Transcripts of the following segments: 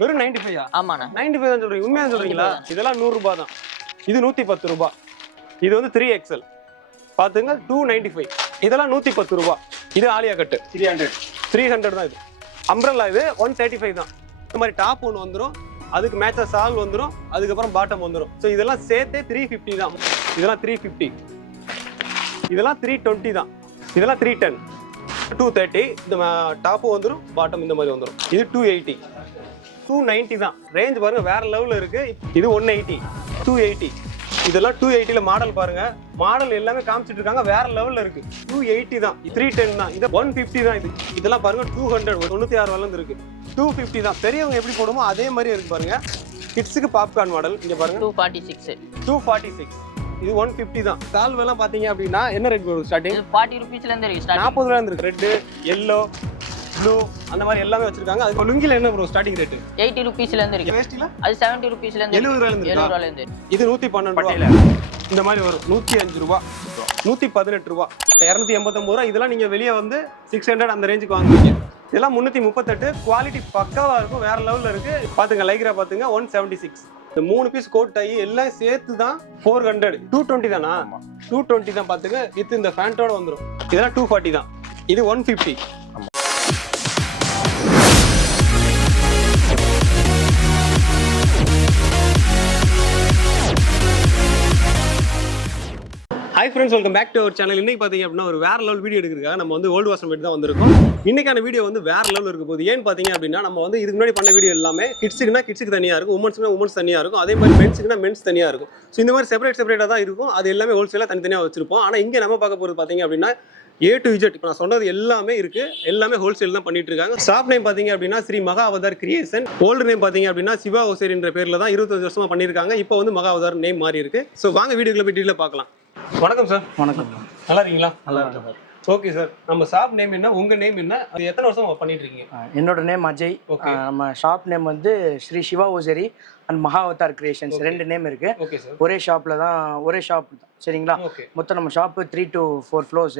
வெறும் 95. ஆமாண்ணா 95 தான் சொல்றீங்க, உண்மையா சொல்றீங்களா? இதெல்லாம் 100 ரூபாய் தான். இது 110 ரூபாய். இது வந்து 3XL பாத்துங்க 295. இதெல்லாம் 110 ரூபாய். இது ஆலியா கட்டு 300 தான். இது அம்ப்ரெல்லா இது 135 தான். இந்த மாதிரி டாப் ஒன்று வந்துடும், அதுக்கு மேட்சா சால் வந்துடும், அதுக்கப்புறம் பாட்டம் வந்துடும். ஸோ இதெல்லாம் சேர்த்தே 350 தான். இதெல்லாம் 350, இதெல்லாம் 320 தான். இதெல்லாம் 310, 230. இந்த டாப்பும் வந்துடும், பாட்டம் இந்த மாதிரி வந்துடும். இது 280, 290 தான். ரேஞ்ச் பாருங்க வேற லெவலில் இருக்கு. இது 180, 280. இதெல்லாம் 280ல மாடல் பாருங்க. மாடல் எல்லாமே காமிச்சிட்டு இருக்காங்க, வேற லெவல்ல இருக்கு. 280 தான். 310 தான். இது 150 தான். இதெல்லாம் பாருங்க 200, 96 வரல இருக்கு. 250 தான். பெரியவங்க எப்படி போடுமோ அதே மாதிரி இருக்கு பாருங்க. கிட்ஸுக்கு பாப்கார்ன் மாடல் இங்க பாருங்க 246. இது 150 தான். சால்வ் எல்லாம் பாத்தீங்க அப்படின்னா என்ன ரேட் வரும்? ஸ்டார்டிங் 40 ரூபீஸ்ல இருந்து இருக்கு. 40 ரூபாயில இருந்து இருக்கு. ரெட், yellow, ப்ளூ அந்த மாதிரி எல்லாமே வச்சிருக்காங்க. அது லுங்கில என்ன ப்ரோ ஸ்டார்டிங் ரேட்? 80 ரூபீஸ்ல இருந்து இருக்கு. வேஷ்டில அது 70 ரூபீஸ்ல இருந்து 70 ரூபாயில இருந்து. இது 112 ரூபாய். இந்த மாதிரி வரும் 105 ரூபாய், 118 ரூபாய், 289 ரூபாய். இதெல்லாம் நீங்க வெளியே வந்து 600 அந்த ரேஞ்சுக்கு வாங்குவீங்க. இதெல்லாம் 338. குவாலிட்டி பக்காவா இருக்கும், வேற லெவல்ல இருக்கு. பாத்துங்க லைக்ரா பாத்துங்க 176. இந்த 3 பீஸ் கோட் டை எல்லாம் சேர்த்து தான் 400. 220 தானா? 220 தான். பாத்துங்க வித் இந்த ஃபேண்டோட வந்துடும். இதெல்லாம் 240 தான். இது 150. Hi friends, welcome back to our channel. இன்னைக்கு பார்த்தீங்க அப்படின்னா ஒரு வேற லெவல் வீடியோ எடுக்கிறதுக்காக நம்ம வந்து ஓல்டு வாசன் தான் வந்திருக்கோம். இன்னைக்கான வீடியோ வந்து வேற லெவல் இருக்க போகுது. ஏன்னு பார்த்தீங்க அப்படின்னா நம்ம வந்து இதுக்கு முன்னாடி பண்ண வீடியோ எல்லாமே கிட்ஸுக்குனா கிட்ஸுக்கு தனியாக இருக்கும், உமன்ஸுக்குனா உமன்ஸ் தனியாக இருக்கும், அதே மாதிரி மென்ஸுக்குனா மென்ஸ் தனியாக இருக்கும். ஸோ இந்த மாதிரி செப்பரேட்டாக தான் இருக்கும். அது எல்லாமே ஹோல்சேலாக தனித்தனியாக வச்சிருப்போம். ஆனால் இங்கே நம்ம பார்க்க போகிறது பார்த்தீங்க அப்படின்னா A to Z. இப்போ நான் சொன்னது எல்லாமே இருக்கு, எல்லாமே ஹோல்சேல் தான் பண்ணிட்டு இருக்காங்க. ஷாப் நேம் பாத்தீங்க அப்படின்னா ஸ்ரீ மகா அவதார் கிரியேஷன். ஓல்டு நேம் பாத்தீங்க அப்படின்னா சிவா ஓசேரின்ற பேர்ல தான் 25 வருஷமா பண்ணிருக்காங்க. இப்போ வந்து மகா அவதார் நேம் மாறி இருக்கு. ஸோ வாங்க வீடியோக்குள்ள போய் டீட்டெயிலாக பார்க்கலாம். வணக்கம் சார். வணக்கம். நல்லா இருக்கீங்களா? நல்லா இருக்கேன் சார். ஓகே சார், நம்ம ஷாப் நேம் என்ன, உங்க நேம் என்ன, அது எத்தனை வருஷம் பண்ணிட்டு இருக்கீங்க? என்னோட நேம் அஜய். நம்ம ஷாப் நேம் வந்து ஸ்ரீ சிவா ஓசேரி அண்ட் மகா அவதார் கிரியேஷன்ஸ். 2 நேம் இருக்கு. Okay sir. ஒரே ஷாப்ல தான், ஒரே ஷாப் தான். சரிங்களா? மொத்தம் நம்ம ஷாப் 3 to 4 floors.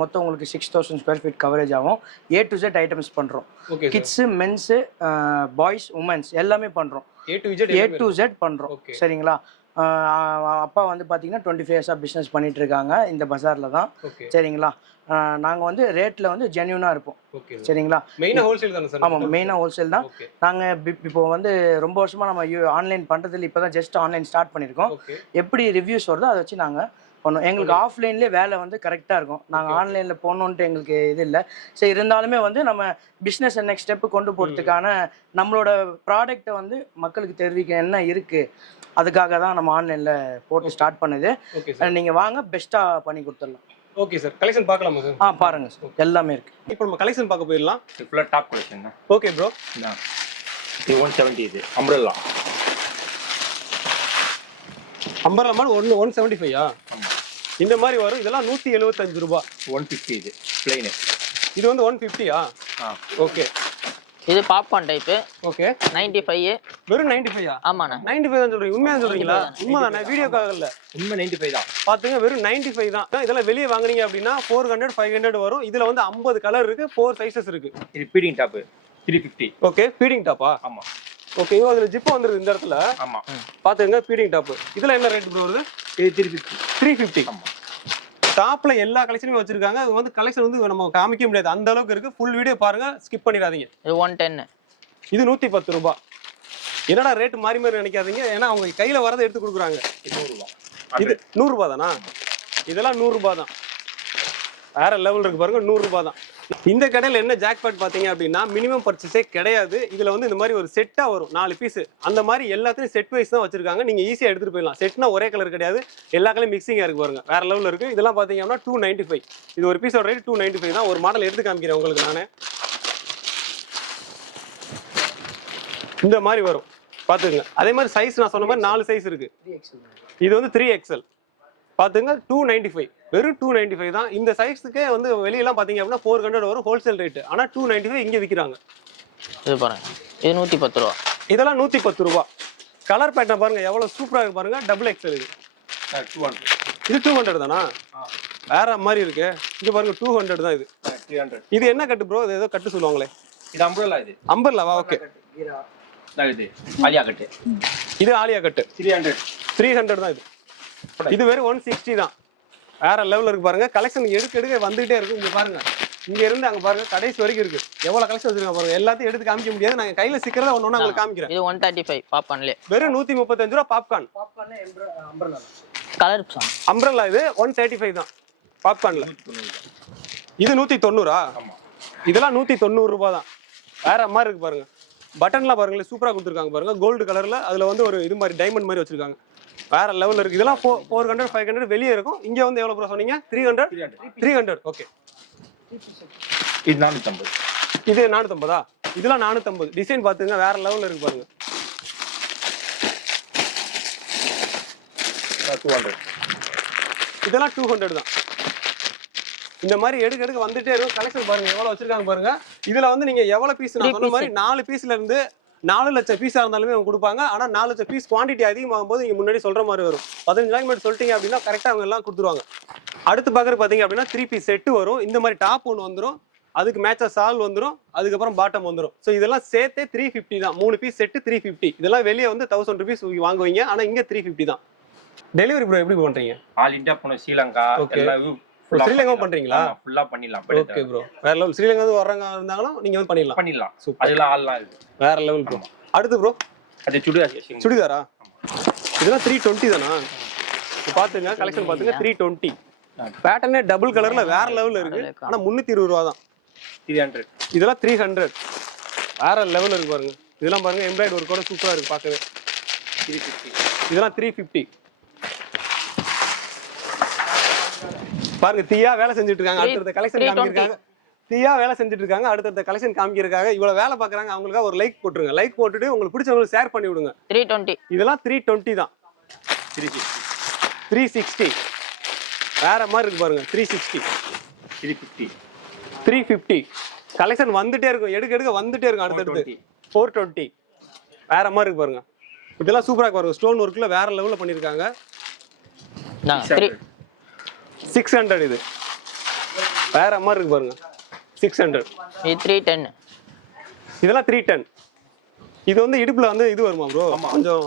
மொத்தம் உங்களுக்கு 6000 ஸ்கொயர் ஃபீட் கவரேஜ் ஆகும். A to Z ஐட்டம்ஸ் பண்றோம். கிட்ஸ், மென்ஸ், பாய்ஸ், உமன்ஸ் எல்லாமே பண்றோம். A to Z பண்றோம். சரிங்களா? அப்பா வந்து பார்த்தீங்கன்னா 25 இயர்ஸாக பிஸ்னஸ் பண்ணிட்டு இருக்காங்க இந்த பஜாரில் தான். சரிங்களா? நாங்கள் வந்து ரேட்டில் வந்து ஜென்யூனாக இருப்போம். சரிங்களா? மெயினாக ஹோல்சேல் தானே சார்? ஆமாம், மெயினாக ஹோல்சேல் தான். நாங்கள் இப்போ வந்து ரொம்ப வருஷமாக நம்ம ஆன்லைன் பண்ணுறதில்ல, இப்போ தான் ஜஸ்ட் ஆன்லைன் ஸ்டார்ட் பண்ணியிருக்கோம். எப்படி ரிவ்யூஸ் வருதோ அதை வச்சு நாங்கள் பண்ணுவோம். எங்களுக்கு ஆஃப்லைன்லேயே வேலை வந்து கரெக்டாக இருக்கும். நாங்கள் ஆன்லைனில் போகணுன்ட்டு எங்களுக்கு இது இல்லை. சரி, இருந்தாலுமே வந்து நம்ம பிஸ்னஸ் நெக்ஸ்ட் ஸ்டெப்பு கொண்டு போகிறதுக்கான நம்மளோட ப்ராடக்டை வந்து மக்களுக்கு தெரிவிக்க என்ன இருக்குது, அதுக்காக தான் நம்ம ஆன்லைனில் போட்டு ஸ்டார்ட் பண்ணுது. நீங்கள் வாங்க, பெஸ்ட்டாக பண்ணி கொடுத்துடலாம். ஓகே சார், கலெக்ஷன் பார்க்கலாமா சார்? பாருங்க சார், எல்லாமே இருக்கு. இப்போ நம்ம கலெக்ஷன் பார்க்க போயிடலாம். ஃபுல்லா டாப் கலெக்ஷன். Okay bro. இது 170. இது அம்ப்ரெல்லா மாடல் 175. இந்த மாதிரி வரும். இதெல்லாம் 175 ரூபாய். 150. இது பிளைன். இது வந்து 150. ஓகே. இது பாப்கார்ன் டைப். ஓகே. 95. வெறும் 95. ஆமாண்ணா 95 தான் சொல்றீங்க, உண்மையா சொல்றீங்களா? உண்மைதானே, வீடியோக்காக இல்ல, உண்மை 95 தான். பாத்துங்க வெறும் 95 தான். இதெல்லாம் வெளியே வாங்குனீங்க அப்படின்னா 400 500 வரும். இதுல வந்து 50 கலர் இருக்கு, 4 சைஸஸ் இருக்கு. இது பீடிங் டாப் 350. ஓகே, ஃபீடிங் டாப்பா? ஆமா. ஓகே, அதுல ஜிப் வந்துருது இந்த இடத்துல. ஆமா, பாத்துங்க ஃபீடிங் டாப். இதுல என்ன ரேட் ப்ரோ வருது? இது 350. 350. ஆமா. டாப்ல எல்லா கலெக்ஷனுமே வச்சிருக்காங்க. அது வந்து கலெக்ஷன் வந்து நம்ம காமிக்க முடியாது, அந்த அளவுக்கு இருக்கு. ஃபுல் வீடியோ பாருங்க, ஸ்கிப் பண்ணிடாதீங்க. இது 110. இது 110 ரூபாய். என்னடா ரேட் மாறி மாறி நினைக்காதீங்க, ஏன்னா அவங்க கையில வரதை எடுத்து கொடுக்குறாங்க. இது 100 ரூபாய். இது 100 ரூபாய் தானா? இதெல்லாம் 100 ரூபாய் தான். வேற லெவல் இருக்கு பாருங்க, 100 ரூபாய் தான். இந்த கடையில் என்ன ஜாக்பாட் பார்த்தீங்க அப்படின்னா மினிமம் பர்ச்சேஸே கிடையாது. இதில் வந்து இந்த மாதிரி ஒரு செட்டாக வரும் 4 பீஸ். அந்த மாதிரி எல்லாத்தையும் செட் வைஸ் தான் வச்சிருக்காங்க. நீங்கள் ஈஸியாக எடுத்துகிட்டு போயிடலாம். செட்னா ஒரே கலர் கிடையாது, எல்லா கலரும் மிக்சிங்காக இருக்கு பாருங்க, வேற லெவலில் இருக்கு. இதெல்லாம் பார்த்தீங்க அப்படின்னா 295. இது ஒரு பீஸோட ரேட் 295 தான். ஒரு மாடல் எடுத்து காமிக்கிறேன் உங்களுக்கு நான். இந்த மாதிரி வரும் பார்த்துங்க. அதே மாதிரி சைஸ் நான் சொன்ன மாதிரி 4 சைஸ் இருக்கு. இது வந்து 3XL பாத்துங்க 295. வெறும் 295 தான். இந்த சைஸ்க்கு வந்து வெளியெல்லாம் பாத்தீங்க அப்படின்னா 400 வரும் ஹோல்சேல் ரேட். ஆனா 295 இங்க விக்கிறாங்க. இது பாருங்க, இது 110 ரூபாய். இதெல்லாம் 110 ரூபாய். கலர் பேட்டர்ன் பாருங்க எவ்வளவு சூப்பரா இருக்கு பாருங்க. XXL இது 200. இது 200 தானா? வேற மாதிரி இருக்கு. இங்க பாருங்க 200 தான். இது 300. இது என்ன கட்டு ப்ரோ? இது ஏதோ கட்டு சொல்லுவாங்களே. இது அம்ப்ரெல்லா. இது அம்பர்லாவா? ஓகே. இது ஆலியா கட்டு இது ஆலியா கட்டு 300 300 தான் இது. இது வெறும் 160 தான். வேற லெவல்ல இருக்கு பாருங்க. கலெக்ஷன் எடுக்க வந்துகிட்டே இருக்கு. இங்க பாருங்க, இங்க இருந்து அங்க பாருங்க கடைசி வரைக்கும் இருக்கு. எவ்வளவு கலெக்ஷன் வச்சிருக்காங்க பாருங்க. எல்லாத்தையும் எடுத்து காமிக்க முடியாது, நாங்க கையில சிக்கிறத ஒண்ணு உங்களுக்கு காமிக்கிறேன். இது 135 பாப்கார்ன்ல வெறும் 135 ரூபா பாப்கார்ன். கலர் அம்ப்ரெல்லா இது 135 தான் பாப்கார்ன்ல. இது 190. ஆமா, இதெல்லாம் 190 ரூபாய் தான். வேற மாதிரி இருக்கு பாருங்க. பட்டன்லாம் பாருங்களேன், சூப்பரா கொடுத்துருக்காங்க பாருங்க. கோல்டு கலர்ல அதுல வந்து ஒரு இது மாதிரி டைமண்ட் மாதிரி வச்சிருக்காங்க. வேற லெவல்ல இருக்கு. இதெல்லாம் 400 500 வெளியே இருக்கும். இங்க வந்து எவ்வளவு ப்ரோ சொன்னீங்க? 300. ஓகே. இது 450. இது 450. இதெல்லாம் 450. டிசைன் பாத்துங்க, வேற லெவல்ல இருக்கு பாருங்க. 200. இதெல்லாம் 200 தான். இந்த மாதிரி எடுக்க வந்துட்டே இருக்கும். கலெக்ஷன் பாருங்க எவ்வளவு வச்சிருக்காங்க பாருங்க. இதுல வந்து நீங்க எவ்வளவு பீஸ், நான் சொன்ன மாதிரி 4 பீஸ்ல இருந்து 4 லட்சம் பீஸா இருந்தாலுமே அவங்க கொடுப்பாங்க. ஆனா 4 லட்சம் பீஸ் குவான்டிட்டி அதிகமாகும் போது நீங்க முன்னாடி சொல்ற மாதிரி வரும். 15 மட்டும் சொல்லிட்டீங்க அப்படின்னா கரெக்டா அவங்க எல்லாம் கொடுத்துருவாங்க. அடுத்து பாக்குறது பாத்தீங்க அப்படின்னா 3 பீஸ் செட்டு வரும். இந்த மாதிரி டாப் ஒன்று வந்துடும், அதுக்கு மேட்சா சால் வந்துடும், அதுக்கப்புறம் பாட்டம் வந்துடும். ஸோ இதெல்லாம் சேர்த்தே 350 தான். 3 பீஸ் செட்டு 350. இதெல்லாம் வெளியே வந்து 1000 ருபீஸ் வாங்குவீங்க, ஆனா இங்க 350 தான். டெலிவரி ப்ரோ எப்படி பண்றீங்க? ஆல் இந்தியா போன ஸ்ரீலங்கா எல்லாரும் ஸ்ரீலங்கா பண்றீங்களா? ஃபுல்லா பண்ணிடலாம். ஓகே ப்ரோ, வேற லெவல். ஸ்ரீலங்கா வந்து வர்றவங்க இருந்தாலும் நீங்க வந்து பண்ணிடலாம். சூப்பர். அதெல்லாம் ஆல்லாம் இருக்கு. வேற லெவல் ப்ரோ. அடுத்து ப்ரோ அது சுடிதாரா? இதெல்லாம் 320 தானா? பாத்துங்க கலெக்ஷன் பாத்துங்க. 320 பேட்டர்னே டபுள் கலர்ல வேற லெவல்ல இருக்கு. ஆனா 320 ரூபா தான். 300. இதெல்லாம் 300. வேற லெவல்ல இருக்கு பாருங்க. இதெல்லாம் பாருங்க எம்ப்ராய்டரி ஒர்க்கோட சூப்பரா இருக்கு பார்க்கவே. 350. இதெல்லாம் 350. பாருங்க தீயா வேலை செஞ்சுட்டு இருக்காங்க. அடுத்த கலெக்ஷன் காமிக்கிறாங்க. தீயா வேலை செஞ்சுட்டு இருக்காங்க. அடுத்த கலெக்ஷன் காமிக்கிறதுக்காக இவ்வளவு வேலை பாக்குறாங்க. அவங்களுக்கு ஒரு லைக் போட்டுருங்க. லைக் போட்டுட்டு உங்களுக்கு பிடிச்சவங்களுக்கு ஷேர் பண்ணி விடுங்க. 320. இதெல்லாம் 320 தான். 360 வேற மாதிரி இருக்கு பாருங்க. 360 350. 350 கலெக்ஷன் வந்துட்டே இருக்கும். எடுக்க வந்துட்டே இருக்கும். அடுத்தடுத்து 420 வேற மாதிரி இருக்கு பாருங்க. இதெல்லாம் சூப்பரா இருக்கு பாருங்க. ஸ்டோன் ஒர்க்ல வேற லெவல்ல பண்ணிருக்காங்க. 600 இது வேற மாதிரி இருக்கு பாருங்க. 600. இது 310. இதெல்லாம் 310. இது வந்து இடுப்புல வந்து இது வருமா ப்ரோ? கொஞ்சம்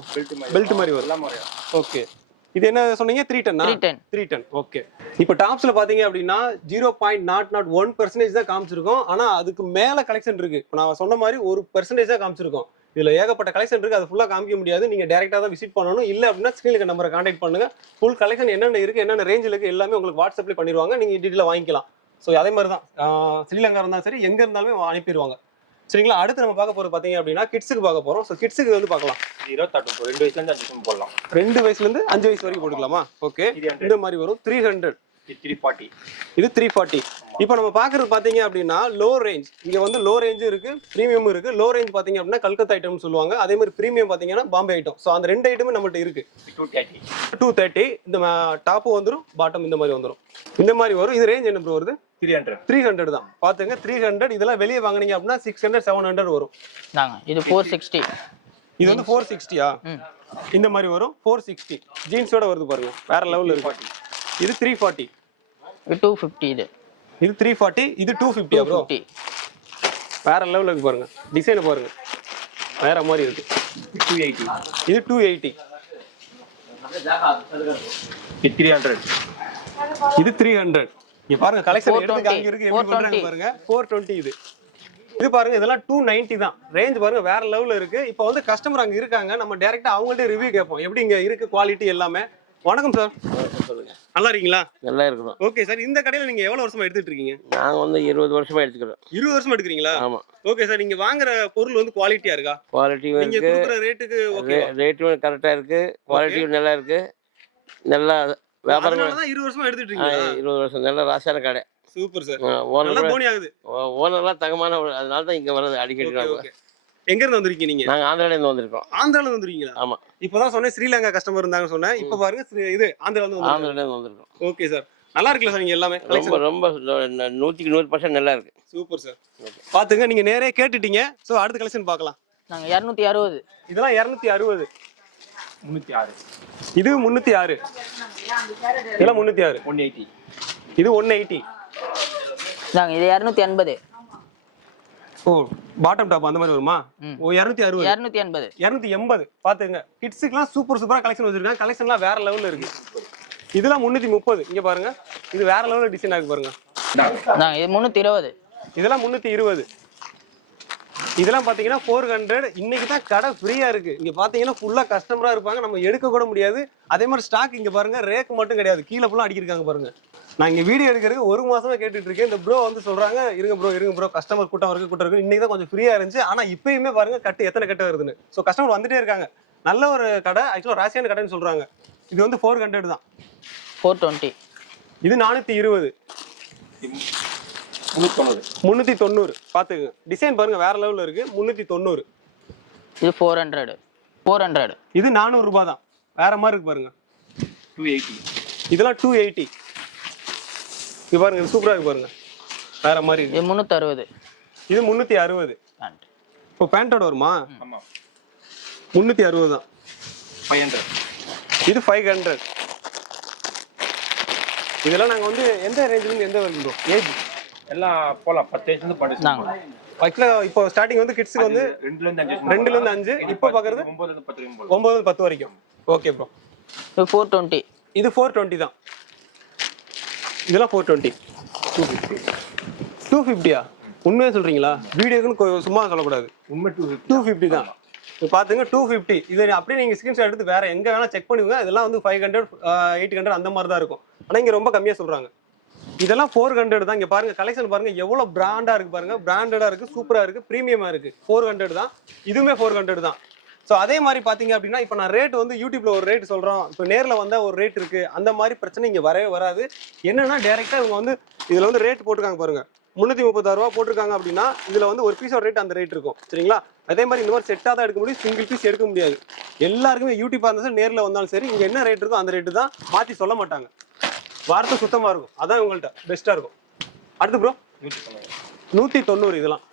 பெல்ட் மாதிரி வரும். ஓகே. இது என்ன சொன்னீங்க? 310. 310. ஓகே. இப்போ டாப்ஸ்ல பாத்தீங்க அப்படின்னா 0.001% தான் காமிச்சிருக்கோம். ஆனா அதுக்கு மேல கலெக்ஷன் இருக்கு. நான் சொன்ன மாதிரி 1% தான் காமிச்சிருக்கோம். இதுல ஏகப்பட்ட கலெக்ஷன் இருக்கு. அது ஃபுல்லா காமிக்க முடியாது. நீங்க டைரக்டா தான் விசிட் பண்ணணும். இல்ல அப்படின்னா ஸ்கிரீன்ல நம்பரை கான்டாக்ட் பண்ணுங்க. ஃபுல் கலெக்ஷன் என்னென்ன இருக்கு, என்னென்ன ரேஞ்சில் இருக்கு எல்லாமே உங்களுக்கு வாட்ஸ்அப்ல பண்ணிடுவாங்க. நீங்க டீட்டெயிலாக வாங்கிக்கலாம். ஸோ அதே மாதிரி தான் ஸ்ரீலங்கா இருந்தாலும் சரி, எங்க இருந்தாலுமே அனுப்பிடுவாங்க. சரிங்களா? அடுத்து நம்ம பார்க்க போறது பாத்தீங்க அப்படின்னா கிட்ஸுக்கு பார்க்க போறோம். ஸோ கிட்ஸுக்கு வந்து பார்க்கலாம். 28 2 வயசுல இருந்து 5 வயசு போடலாம். 2 வயசுல இருந்து 5 வயசு வரைக்கும் போட்டுக்கலாமா? ஓகே. இந்த மாதிரி வரும். 300. 340. இது 340. இப்போ நம்ம பாக்குறது பாத்தீங்க அப்படின்னா லோ ரேஞ்ச். இங்க வந்து லோ ரேஞ்சும் இருக்கு, பிரீமியமும் இருக்கு. லோ ரேஞ்ச் பாத்தீங்க அப்படின்னா கல்கத்தா ஐட்டம் சொல்லுவாங்க. அதே மாதிரி பிரீமியம் பாத்தீங்கன்னா பாம்பே ஐட்டம். ஸோ அந்த 2 ஐட்டமும் நம்மகிட்ட இருக்கு. 230. இந்த டாப்பும் வந்துடும், பாட்டம் இந்த மாதிரி வந்துடும். இந்த மாதிரி வரும். இது ரேஞ்ச் என்ன ப்ரோ வருது? 300 தான். பாத்துங்க 300. இதெல்லாம் வெளியே வாங்குனீங்க அப்படின்னா 600 700 வரும். இது 460. இது வந்து 460. இந்த மாதிரி வரும். 460 ஜீன்ஸோட வருது பாருங்க. வேற லெவல்ல இருக்கு. இது 340. இது 250. இது 340. இது 250 ப்ரோ. வேற லெவல்ல இருக்கு பாருங்க. டிசைன் பாருங்க, வேற மாதிரி இருக்கு. 280. இது 280. இது 300. இது 300. இங்க பாருங்க கலெக்ஷன் எடுத்து காமிக்க இருக்கு. எப்படி பண்றாங்க பாருங்க. 420. இது பாருங்க. இதெல்லாம் 290 தான். ரேஞ்ச் பாருங்க வேற லெவல்ல இருக்கு. இப்போ வந்து கஸ்டமர் அங்க இருக்காங்க. நம்ம டைரக்டா அவங்கள்ட்ட ரிவ்யூ கேட்போம். எப்படி இங்க இருக்கு குவாலிட்டி எல்லாமே. வணக்கம் சார். சொல்லுங்க. நல்லா இருக்கீங்களா? நல்லா இருக்கணும். Okay sir. இந்த கடையில நீங்க எவ்வளவு வருஷமா எடுத்துட்டு இருக்கீங்க? நாங்க வந்து 20 வருஷமா எடுத்துக்கிறோம். 20 வருஷமா எடுக்கிறீங்களா? ஆமா. Okay sir. நீங்க வாங்குற பொருள் வந்து குவாலிட்டியா இருக்கா? குவாலிட்டியும் நீங்க இருக்கு, கொடுக்குற ரேட்டுக்கு ஓகே, ரேட்டும் கரெக்டா இருக்கு, குவாலிட்டியும் நல்லா இருக்கு. நல்லா வியாபாரம். அதனால தான் 20 வருஷமா எடுத்துட்டு இருக்கீங்களா? 20 வருஷம் நல்ல ராசான கடை. Super sir. நல்லா போனி ஆகுது. ஓனர்லாம் தகமான, அதனால தான் இங்க வர்றது அடிக்கடி. ஓகே. எங்க இருந்து வந்திருக்கீங்க நீங்க? நாங்க ஆந்திரால இருந்து வந்திருக்கோம். ஆந்திரால இருந்து வந்திருக்கீங்களா? ஆமா. இப்பதான் சொன்னேன் ஸ்ரீலங்கா கஸ்டமர் இருந்தாங்க சொன்னேன். இப்ப பாருங்க இது ஆந்திரால இருந்து ஆந்திரால இருந்து வந்திருக்கோம். Okay sir. நல்லா இருக்குல்ல சார் இங்க எல்லாமே? ரொம்ப ரொம்ப 100க்கு 100% நல்லா இருக்கு. Super sir. பாத்துங்க, நீங்க நேரே கேட்டுட்டீங்க. சோ அடுத்த கலெக்ஷன் பார்க்கலாம். நாங்க 260. இதெல்லாம் 260. 306. இது 306. இதெல்லாம் 306. 180. இது 180. நாங்க இது 280. ஓ பாட்டம் டாப் அந்த மாதிரி வருமா? ம். ஓ 260 280 280 பாத்துங்க. கிட்ஸுக்குலாம் சூப்பரா கலெக்ஷன் வச்சிருக்காங்க. கலெக்ஷன்லாம் வேற லெவல்ல இருக்கு. இதெல்லாம் 330 இங்க பாருங்க. இது வேற லெவல்ல டிசைனா இருக்கு பாருங்க. இந்தாங்க இது 320. இதெல்லாம் 320. இதெல்லாம் பாத்தீங்கன்னா 400. இன்னைக்கு தான் கடை ஃப்ரீயா இருக்கு. இங்க பாத்தீங்கன்னா ஃபுல்லா கஸ்டமரா இருப்பாங்க. நம்ம எடுக்க கூட முடியாது. அதே மாதிரி ஸ்டாக் இங்க பாருங்க ரேக் மட்டும் கிடையாது. கீழே ஃபுல்லா அடிக்கிருக்காங்க பாருங்க. நான் இங்க வீடியோ எடுக்கிறதுக்கு 1 மாசமா கேட்டுட்டு இருக்கேன். இந்த ப்ரோ வந்து சொல்றாங்க இருங்க ப்ரோ கஸ்டமர் கூட்டம் இருக்கு. இன்னைக்கு தான் கொஞ்சம் ஃப்ரீயா இருந்துச்சு. ஆனா இப்பயுமே பாருங்க எத்தனை கட்டு வருதுன்னு. ஸோ கஸ்டமர் வந்துட்டே இருக்காங்க. நல்ல ஒரு கடை, ஆக்சுவலா ராசியான கடைன்னு சொல்றாங்க. இது வந்து 400 தான். 420. இது 420. 390 பாத்துங்க. டிசைன் பாருங்க வேற லெவல்ல இருக்கு. 390. இது 400. இது 400 ரூபாய் தான். வேற மாதிரி இருக்கு பாருங்க. 280. இதெல்லாம் 280. இது பாருங்க இது சூப்பரா இருக்கு பாருங்க. வேற மாதிரி இருக்கு. இது 360. இது 360. இப்போ பேண்டோட வருமா? ஆமா. 360 தான். 500. இது 500. இதெல்லாம் நாங்க வந்து எந்த ரேஞ்சில இருந்து எந்த வரைக்கும் ஏஜ் எல்லாம் போலாம் 10 ஏஜ்ல இருந்து படிச்சு. ஆக்சுவலா இப்போ ஸ்டார்டிங் வந்து கிட்ஸ்க்கு வந்து 2 ல இருந்து 5 இப்போ பாக்குறது 9 ல இருந்து 10 வரைக்கும். 9 ல 10 வரைக்கும். Okay bro. இது 420. இது 420 தான். இதெல்லாம் 420. 250யா? உண்மையா சொல்றீங்களா? வீடியோக்குன்னு சும்மா சொல்லக்கூடாது. உண்மை 250 தான். இப்போ பாத்துங்க 250. இதை அப்படியே நீங்க ஸ்கிரீன்ஷாட் எடுத்து வேற எங்க வேணா செக் பண்ணுங்க. இதெல்லாம் வந்து 500 800 அந்த மாதிரி தான் இருக்கும். ஆனா இங்க ரொம்ப கம்மியா சொல்றாங்க. இதெல்லாம் 400 தான். இங்க பாருங்க கலெக்ஷன் பாருங்க எவ்வளவு பிராண்டா இருக்கு பாருங்க. பிராண்டடா இருக்கு, சூப்பரா இருக்கு, பிரீமியமா இருக்கு. 400 தான். இதுவுமே 400 தான். ஸோ அதே மாதிரி பாத்தீங்க அப்படின்னா இப்போ நான் ரேட் வந்து யூடியூப்ல ஒரு ரேட் சொல்றோம், இப்போ நேர்ல வந்தா ஒரு ரேட் இருக்கு. அந்த மாதிரி பிரச்சனை இங்க வரவே வராது. என்னன்னா டைரக்டா இவங்க வந்து இதுல வந்து ரேட் போட்டுருக்காங்க பாருங்க. 336 ரூபா போட்டிருக்காங்க அப்படின்னா இதுல வந்து ஒரு பீஸோட ரேட் அந்த ரேட் இருக்கும். சரிங்களா? அதே மாதிரி இந்த மாதிரி செட்டாக தான் எடுக்க முடியும். சிங்கிள் பீஸ் எடுக்க முடியாது. எல்லாருக்குமே யூடியூப் இருந்தாலும் நேரில் வந்தாலும் சரி இங்க என்ன ரேட் இருக்கோ அந்த ரேட்டு தான், மாற்றி சொல்ல மாட்டாங்க. வார்த்தை சுத்தமா இருக்கும். அதான் உங்கள்கிட்ட பெஸ்டா இருக்கும். அடுத்து ப்ரோ 190. இதெல்லாம்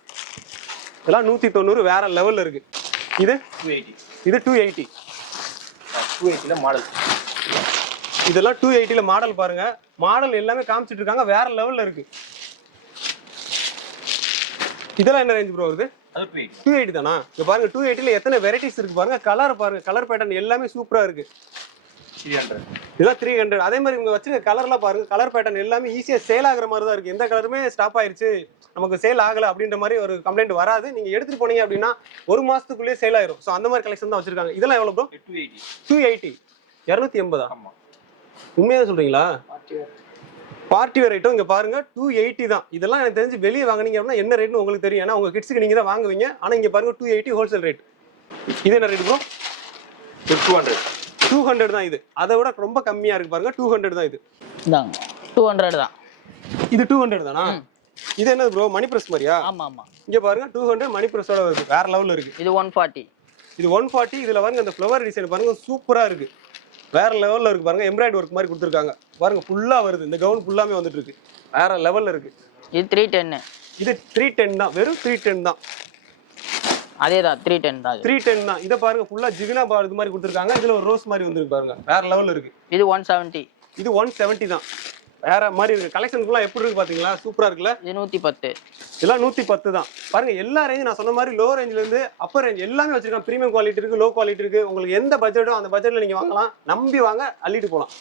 190 வேற லெவல்ல இருக்கு. இது 280. இது 280. 280 மாடல். இதெல்லாம் 280 மாடல் பாருங்க. மாடல் எல்லாமே காமிச்சிட்டு இருக்காங்க. வேற லெவல்ல இருக்கு. இதெல்லாம் என்ன ரேஞ்ச் ப்ரோ வருது? அது 280. 280 தானா? இங்க பாருங்க 280 எத்தனை வெரைட்டிஸ் இருக்கு பாருங்க. கலர் பாருங்க, கலர் பேட்டர்ன் எல்லாமே சூப்பரா இருக்கு. 300. இதெல்லாம் 300. அதே மாதிரி இவங்க வச்சிருக்க கலர்லாம் பாருங்க. கலர் பேட்டர்ன் எல்லாமே ஈஸியா சேல் ஆகுற மாதிரி தான் இருக்கு. எந்த கலருமே ஸ்டாப் ஆயிருச்சு, நமக்கு சேல் ஆகல அப்படின்ற மாதிரி ஒரு கம்ப்ளைண்ட் வராது. நீங்க எடுத்துட்டு போனீங்க அப்படின்னா 1 மாசத்துக்குள்ளேயே சேல் ஆயிரும். ஸோ அந்த மாதிரி கலெக்ஷன் தான் வச்சிருக்காங்க. இதெல்லாம் எவ்வளவு ப்ரோ? 280. 280. 280. ஆமா. உண்மையா சொல்றீங்களா? பார்ட்டி வேர் ஐட்டம் இங்க பாருங்க 280 தான். இதெல்லாம் எனக்கு தெரிஞ்சு வெளியே வாங்குனீங்க அப்படின்னா என்ன ரேட்னு உங்களுக்கு தெரியும். ஏன்னா உங்க கிட்ஸுக்கு நீங்க தான் வாங்குவீங்க. ஆனா இங்க பாருங்க 280 ஹோல்சேல் ரேட். இது என்ன ரேட் ப்ரோ? 200. 200 தான். இது அதை விட ரொம்ப கம்மியா இருக்கு பாருங்க. 200 தான். இது இந்தாங்க 200 தான். இது 200 தானா? இது என்னது ப்ரோ? மணி பிரஸ் மாதிரியா? ஆமா ஆமா. இங்க பாருங்க 200 மணி பிரஸோட வருது. வேற லெவல்ல இருக்கு. இது 140. இது 140. இதுல பாருங்க அந்த ஃப்ளவர் டிசைன் பாருங்க சூப்பரா இருக்கு. வேற லெவல்ல இருக்கு பாருங்க. எம்ப்ராய்டரி ஒர்க் மாதிரி கொடுத்துருக்காங்க பாருங்க. ஃபுல்லா வருது. இந்த கவுன் ஃபுல்லாமே வந்துட்டு இருக்கு. வேற லெவல்ல இருக்கு. இது 310. இது 310 தான். வெறும் 310 தான். அதேதான் 310 தான். 310 தான். இத பாருங்க ஃபுல்லா ஜிகினா பால் இது மாதிரி கொடுத்துருக்காங்க. இதுல ஒரு ரோஸ் மாதிரி வந்துருக்கு பாருங்க. வேற லெவல்ல இருக்கு. இது 170. இது 170 தான். வேற மாதிரி இருக்கு. கலெக்ஷன் ஃபுல்லா எப்படி இருக்கு பாத்தீங்களா? சூப்பரா இருக்குல்ல? இது 110. இதெல்லாம் 110 தான். பாருங்க எல்லா ரேஞ்ச் நான் சொன்ன மாதிரி லோ ரேஞ்சில இருந்து அப்பர் ரேஞ்ச் எல்லாமே வச்சிருக்காங்க. பிரீமியம் குவாலிட்டி இருக்கு, லோ குவாலிட்டி இருக்கு. உங்களுக்கு எந்த பட்ஜெட்டோ அந்த பட்ஜெட்ல நீங்க வாங்கலாம். நம்பி வாங்க, அள்ளிட்டு போலாம்.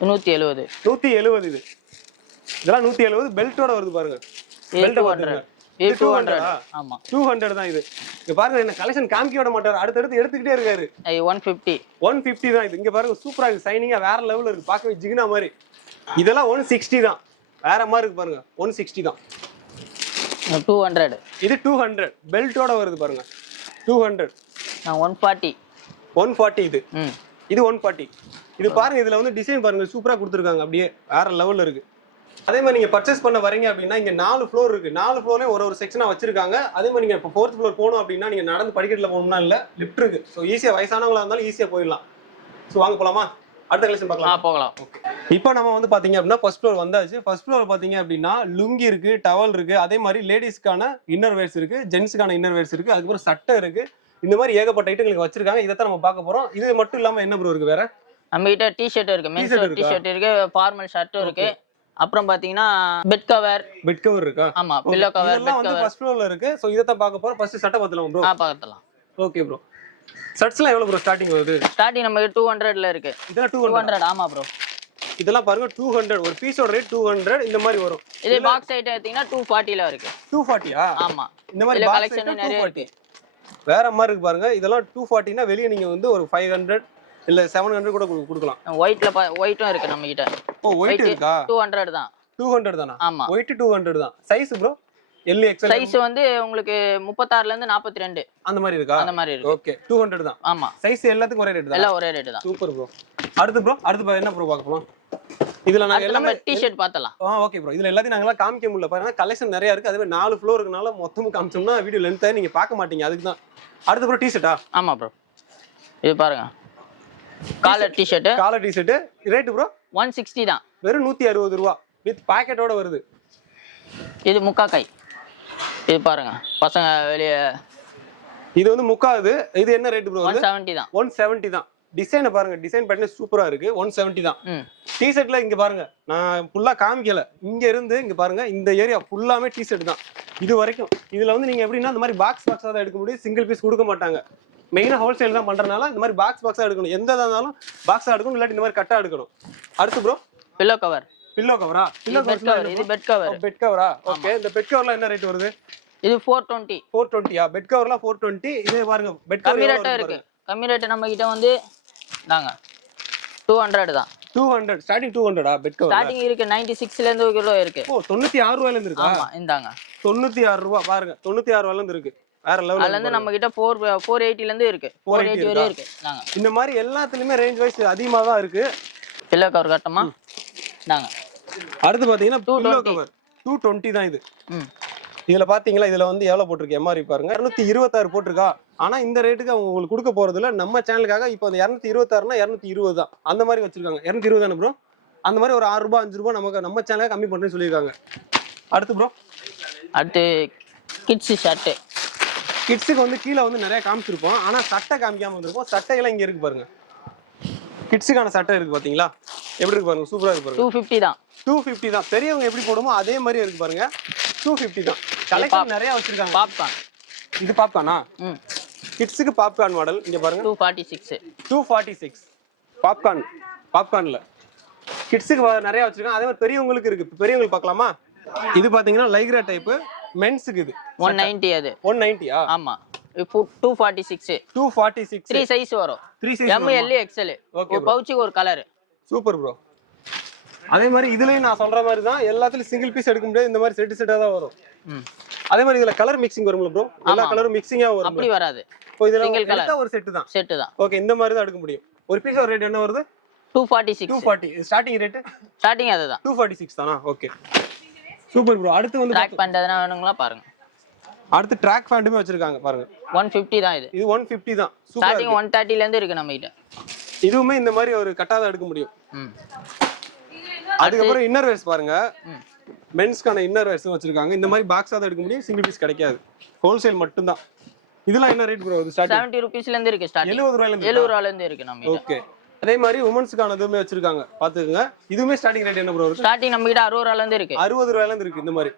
170. 170 இது. இதெல்லாம் 170 பெல்ட்டோட வருது பாருங்க. பெல்ட் பாருங்க. இது 200. ஆமா 200 தான். இது இங்க பாருங்க என்ன கலெக்ஷன் காமிக்க விட மாட்டாரு. அடுத்து எடுத்துக்கிட்டே இருக்காரு. 150. 150 தான். இது இங்க பாருங்க சூப்பரா இருக்கு. சைனிங்கா வேற லெவல்ல இருக்கு. பார்க்கவே ஜிகினா மாதிரி. இதெல்லாம் 160 தான். வேற மாதிரி இருக்கு பாருங்க. 160 தான். 200. இது 200 பெல்ட்டோட வருது பாருங்க. 200. 140. 140 இது. இது 140. இது பாருங்க. இதுல வந்து டிசைன் பாருங்க சூப்பரா கொடுத்துருக்காங்க. அப்படியே வேற லெவல்ல இருக்கு. அதே மாதிரி நீங்க பர்ச்சேஸ் பண்ண வரீங்க அப்படின்னா இங்க 4 ஃப்ளோர் இருக்கு. 4 ஃப்ளோர்லயும் ஒரு செக்ஷனா வச்சிருக்காங்க. அதே மாதிரி நீங்க இப்போ 4th ஃப்ளோர் போகணும் அப்படின்னா நீங்க நடந்து படிக்கட்டுல போகணும்னா இல்ல, லிஃப்ட் இருக்கு. ஸோ ஈஸியா வயசானவங்களா இருந்தாலும் ஈஸியா போயிடலாம். ஸோ வாங்க போலாமா? அடுத்த கலெக்ஷன் பார்க்கலாம். போகலாம். இப்போ நம்ம வந்து பாத்தீங்க அப்படின்னா ஃபர்ஸ்ட் ஃப்ளோர் வந்தாச்சு. ஃபர்ஸ்ட் ஃப்ளோர் பாத்தீங்க அப்படின்னா லுங்கி இருக்கு, டவல் இருக்கு, அதே மாதிரி லேடிஸ்க்கான இன்னர் வேர்ஸ் இருக்கு, ஜென்ஸுக்கான இன்னர் வேர்ஸ் இருக்கு, அதுக்கப்புறம் சட்டை இருக்கு. இந்த மாதிரி ஏகப்பட்ட ஐட்டங்களுக்கு வச்சிருக்காங்க. இதைத்தான் நம்ம பார்க்க போறோம். இது மட்டும் இல்லாம என்ன ப்ரோ இருக்கு வேற? நம்ம கிட்ட டி-ஷர்ட் இருக்கு, மென்ஸ் டி-ஷர்ட் இருக்கு, ஃபார்மல் ஷர்ட்டும் இருக்கு. அப்புறம் பாத்தீங்கன்னா பெட் கவர். பெட் கவர் இருக்கா? ஆமா, பில்லோ கவர், இதெல்லாம் பெட் வந்து கவர். ஃபர்ஸ்ட் ஃப்ளோர்ல இருக்கு. சோ இத தான் பார்க்க போறோம். ஃபர்ஸ்ட் சட்டை பார்த்தலாம் ப்ரோ. பார்க்கலாம். Okay bro. ஷர்ட்ஸ்லாம் எவ்வளவு ப்ரோ ஸ்டார்டிங் வருது? ஸ்டார்டிங் நமக்கு 200ல இருக்கு. இதெல்லாம் 200. ஆமா ப்ரோ. இதெல்லாம் பாருங்க 200. ஒரு பீஸோட ரேட் 200 இந்த மாதிரி வரும். இதே பாக்ஸ் ஐட்டம் எடுத்தீங்கன்னா 240ல இருக்கு. 240யா? ஆமா. இந்த மாதிரி இதுல பாக்ஸ் கலெக்ஷன் ஐட்டம் நிறைய 240. இருக்கு. வேற மாதிரி இருக்கு பாருங்க. இதெல்லாம் 240னா வெளிய நீங்க வந்து ஒரு 500 இல்ல 700 கூட கொடுக்கலாம். ஒயிட்டும் இருக்கு நம்ம கிட்ட. ஓ ஒயிட் இருக்கா? 200 தான். 200 தானா? ஆமா. ஒயிட் 200 தான். Size bro? L XL size வந்து உங்களுக்கு 36ல இருந்து 42 அந்த மாதிரி இருக்கா? அந்த மாதிரி இருக்கு. ஓகே 200 தான். ஆமா. சைஸ் எல்லாத்துக்கும் ஒரே ரேட் தான். எல்லாம் ஒரே ரேட் தான். Super bro. அடுத்து ப்ரோ, அடுத்து என்ன ப்ரோ பார்க்க போறோம்? இதுல நாங்க எல்லாமே டி-ஷர்ட் பார்த்தலாம். Okay bro. இதுல எல்லாத்தையும் நாங்கலாம் காமிக்க முடியல பாருங்க. கலெக்ஷன் நிறைய இருக்கு. அதுவே 4 ஃப்ளோர் இருக்கனால மொத்தமும் காமிச்சோம்னா வீடியோ லென்த் நீங்க பார்க்க மாட்டீங்க. அதுக்கு தான். அடுத்து ப்ரோ டி-ஷர்ட்டா? ஆமா ப்ரோ. இது பாருங்க. Collar t-shirt. Collar t-shirt rate bro 160 தான். வெறும் 160 ரூபாய் வித் பாக்கெட்டோட வருது. இது முக்கா கை. இது பாருங்க. பசங்க வெளிய இது வந்து முக்காது. இது என்ன ரேட் ப்ரோ? 170 தான். 170 தான். டிசைனை பாருங்க. டிசைன் பேட்டர்ன் சூப்பரா இருக்கு. 170 தான். டி-ஷர்ட்ல இங்க பாருங்க. நான் ஃபுல்லா காமிக்கல. இங்க இருந்து இங்க பாருங்க. இந்த ஏரியா ஃபுல்லாமே டி-ஷர்ட் தான். இது வரைக்கும் இதுல வந்து நீங்க எப்படின்னா இந்த மாதிரி பாக்ஸா தான் எடுக்க முடியும். சிங்கிள் பீஸ் கொடுக்க மாட்டாங்க. மெயினா ஹோல்சேல் தான் பண்றதுனால இந்த மாதிரி பாக்ஸா எடுக்கணும். எந்த இருந்தாலும் பாக்ஸா எடுக்கணும். இல்லாட்டி இந்த மாதிரி கட்டா எடுக்கணும். அடுத்து ப்ரோ பில்லோ கவர். பில்லோ கவரா? Pillow cover. இது பெட் கவர். பெட் கவரா? ஓகே. இந்த பெட் கவர்லாம் என்ன ரேட் வருது? இது 420. 420யா? பெட் கவர்லாம் 420. இதே பாருங்க பெட் கவர் கம்மி ரேட்டா இருக்கு. கம்மி ரேட் நம்ம கிட்ட வந்து தாங்க 200 தான். 200 ஸ்டார்டிங் 200ஆ பெட் கவர்? ஸ்டார்டிங் இருக்கு 96ல இருந்து கிலோ இருக்கு. ஓ 96 ரூபாயில இருந்து இருக்கா? ஆமா இந்தாங்க. 96 ரூபாய் பாருங்க. 96 ரூபாயில இருந்து இருக்கு. வேற லெவல். அதுல இருந்து நம்ம கிட்ட 480ல இருந்து இருக்கு. 480 வரை இருக்கு. தாங்க. இந்த மாதிரி எல்லாத்துலயுமே ரேஞ்ச் வைஸ் அதிகமா தான் இருக்கு. பில்லோ கவர் கட்டமா? தாங்க. அடுத்து பாத்தீங்கன்னா பில்லோ கவர் 220 தான் இது. இதுல பாத்தீங்களா? இதுல வந்து எவ்வளவு போட்டிருக்கு எம்ஆர்பி பாருங்க. 226 போட்டிருக்கா. ஆனா இந்த ரேட்டுக்கு அவங்க உங்களுக்கு கொடுக்க போறது இல்ல. நம்ம சேனலுக்காக இப்போ அந்த 226னா 220 தான். அந்த மாதிரி வச்சிருக்காங்க. 220 தானே ப்ரோ? அந்த மாதிரி ஒரு 6 ரூபாய் 5 ரூபாய் நமக்கு நம்ம சேனலுக்கு கம்மி பண்றேன்னு சொல்லியிருக்காங்க. அடுத்து ப்ரோ, அடுத்து கிட்ஸ் ஷர்ட். கிட்ஸுக்கு வந்து கீழே வந்து நிறைய காமிச்சிருப்போம். ஆனா சட்டை காமிக்காம வந்திருப்போம். சட்டையெல்லாம் இங்க இருக்கு பாருங்க. கிட்ஸுக்கான சட்டை இருக்கு பாத்தீங்களா? எப்படி இருக்கு பாருங்க. சூப்பரா இருக்கு பாருங்க. 250 தான். 250 தான். பெரியவங்க எப்படி போடுமோ அதே மாதிரி இருக்கு பாருங்க. 250 தான். கலெக்ஷன் நிறைய வச்சிருக்காங்க. பாப்கார்ன். இது பாப்கார்னா? கிட்ஸுக்கு பாப்கார்ன் மாடல் இங்க பாருங்க. 246. 246 பாப்கார்ன். பாப்கார்ன்ல கிட்ஸுக்கு நிறைய வச்சிருக்காங்க. அதே மாதிரி பெரியவங்களுக்கு இருக்கு. பெரியவங்களுக்கு பார்க்கலாமா? இது பாத்தீங்கன்னா லைக்ரா டைப் மென்ஸ்க்கு. இது 190 அது. 190யா? ஆமா. 246. 246 3 சைஸ் வரும். 3 சைஸ் M L XL. ஒரு பவுச்சுக்கு ஒரு கலர். Super bro. அதே மாதிரி இதுலயும் நான் சொல்ற மாதிரி தான். எல்லாத்துலயும் சிங்கிள் பீஸ் எடுக்க முடியாது. இந்த மாதிரி செட்டா தான் வரும். அதே மாதிரி இதுல கலர் மிக்சிங் வரும்ல ப்ரோ? எல்லா கலரும் மிக்சிங்கா வரும். அப்படி வராது. இப்போ இதுல சிங்கிள் கலர் ஒரு செட் தான். செட் தான். ஓகே. இந்த மாதிரி தான் எடுக்க முடியும். ஒரு பீஸ் ரேட் என்ன வருது? 246. 240 ஸ்டார்டிங் ரேட். ஸ்டார்டிங் அதுதான். 246 தானா? Okay super bro. அடுத்து வந்து ட்ராக் பேண்ட் எதனா வேணுங்களா பாருங்க. அடுத்து ட்ராக் பேண்ட்டுமே வச்சிருக்காங்க பாருங்க. 150 தான் இது. இது 150 தான். ஸ்டார்டிங் 130ல இருந்து இருக்கு நம்ம கிட்ட. இதுவுமே இந்த மாதிரி ஒரு கட்டாத எடுக்க முடியும். அதுக்கப்புறம் இன்னர் வேர்ஸ் பாருங்க. மென்ஸ்க்கான இன்னர் வேர்ஸ் வச்சிருக்காங்க. இந்த மாதிரி பாக்ஸா தான் எடுக்க முடியும். சிங்கிள் பீஸ் கிடைக்காது. ஹோல்சேல் மட்டும் தான். இதெல்லாம் என்ன ரேட் ப்ரோ? இது ஸ்டார்டிங் 70 ரூபீஸ்ல இருந்து இருக்கு. ஸ்டார்டிங் 70 ரூபாயில இருந்து. 70 ரூபாயில இருந்து இருக்கு நம்ம கிட்ட. ஓகே. அதே மாதிரி உமன்ஸ்க்கான இதுமே வச்சிருக்காங்க. பாத்துக்கங்க. இதுமே ஸ்டார்டிங் ரேட் என்ன ப்ரோ வருது? ஸ்டார்டிங் நம்ம கிட்ட 60 ரூபாயில இருந்து இருக்கு. 60 ரூபாயில இருந்து இருக்கு. இந்த மாதிரி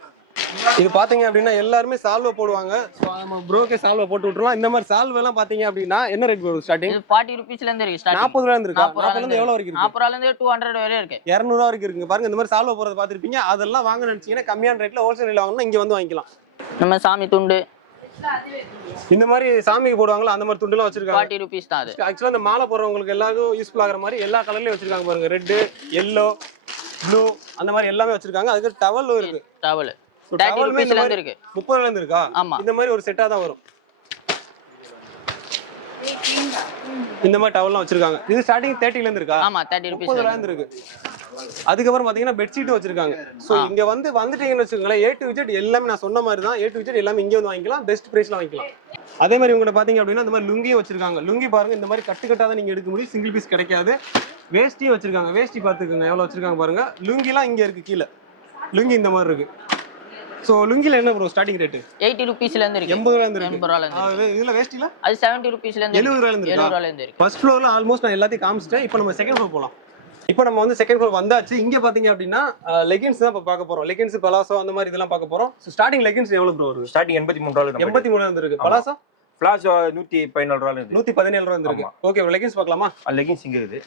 இது பாத்தீங்க அப்படின்னா எல்லாருமே சால்வா போடுவாங்க. நம்ம ப்ரோக்கே சால்வா போட்டு விட்டுறலாம். இந்த மாதிரி சால்வா எல்லாம் பாத்தீங்க அப்படின்னா என்ன ரேட் வருது ஸ்டார்டிங்? இது 40 ரூபீஸ்ல இருந்து இருக்கு. ஸ்டார்டிங் 40 ரூபாயில இருந்து இருக்கா? 40 ரூபாயில இருந்து எவ்வளவு வரைக்கும் இருக்கு? 40 ரூபாயில இருந்து 200 வரை இருக்கு. 200 ரூபாய் வரைக்கும் இருக்கு. பாருங்க இந்த மாதிரி சால்வா போறது பாத்திருப்பீங்க. அதெல்லாம் வாங்க நினைச்சீங்கன்னா கம்மியான ரேட்ல ஹோல்சேல் ரேட்ல வாங்கணும். இங்க வந்து வாங்கிக்கலாம். நம்ம சாமி துண்டு இந்த மாதிரி சாமிக்கு போடுவாங்கல அந்த மாதிரி துண்டுலாம் வச்சிருக்காங்க. 40 ரூபீஸ் தான் அது. ஆக்சுவலா இந்த மாலை போடுறவங்களுக்கு எல்லாரும் யூஸ்ஃபுல் ஆகுற மாதிரி எல்லா கலர்லயும் வச்சிருக்காங்க பாருங்க. ரெட், yellow, ப்ளூ அந்த மாதிரி எல்லாமே வச்சிருக்காங்க. அதுக்கு டவலும் இருக்கு. டவல் 30 ரூபீஸ்ல இருந்து இருக்கு. 30 ரூபாயில இருந்து இருக்கா? ஆமா. இந்த மாதிரி ஒரு செட்டா தான் வரும். இந்த மாதிரி டவல்லாம் வச்சிருக்காங்க. இது ஸ்டார்டிங் 30ல இருந்து இருக்கா? ஆமா 30 ரூபீஸ் 30 ரூபாயில இருந்து இருக்கு. அதுக்கப்புறம் பாத்தீங்கன்னா பெட்ஷீட் வச்சிருக்காங்க. சோ இங்க வந்துட்டீங்கன்னு வச்சுக்கோங்களேன். A to Z எல்லாமே நான் சொன்ன மாதிரி தான். A to Z எல்லாமே இங்க வந்து வாங்கிக்கலாம். பெஸ்ட் பிரைஸ்ல வாங்கிக்கலாம். அதே மாதிரி உங்கள்ட்ட பாத்தீங்க அப்படின்னா இந்த மாதிரி லுங்கியும் வச்சிருக்காங்க. லுங்கி பாருங்க இந்த மாதிரி கட்டு தான் நீங்க எடுக்க முடியும். சிங்கிள் பீஸ் கிடைக்காது. வேஷ்டியும் வச்சிருக்காங்க. வேஷ்டி பாத்துக்கோங்க எவ்வளவு வச்சிருக்காங்க பாருங்க. லுங்கிலாம் இங்க இருக்கு கீழே. லுங்கி இந்த மாதிரி இருக்கு. சோ லுங்கில என்ன ப்ரோ ஸ்டார்டிங் ரேட்? 80 ரூபீஸ்ல இருந்து இருக்கு. 80 ரூபாயில இருந்து இருக்கு. 80 ரூபாயில இருந்து. இதுல வேஷ்டில அது 70 ரூபீஸ்ல இருந்து 70 ரூபாயில இருந்து இருக்கு. 70 ரூபாயில இருந்து இருக்கு. ஃபர்ஸ்ட் ஃப்ளோர்ல ஆல்மோஸ்ட் நான் எல்லாத்தையும் காமிச்சிட்டேன். இப்போ நம்ம செகண்ட் ஃப்ளோர் போலாம். இப்போ நம்ம வந்து செகண்ட் ஃப்ளோர் வந்தாச்சு. இங்க பாத்தீங்க அப்படின்னா லெகின்ஸ் தான் இப்போ பார்க்க போறோம். லெகின்ஸ் பலாசோ அந்த மாதிரி இதெல்லாம் பார்க்க போறோம். ஸ்டார்டிங் லெகின்ஸ் எவ்வளவு ப்ரோ வருது? ஸ்டார்டிங் 83 83 இருக்கு. பலாசோ பிளாசோ 114 இருக்கு. 117 இருக்கு. ஓகே, லெகின்ஸ் பார்க்கலாமா? லெகின்ஸ் இங்க இருக்குது.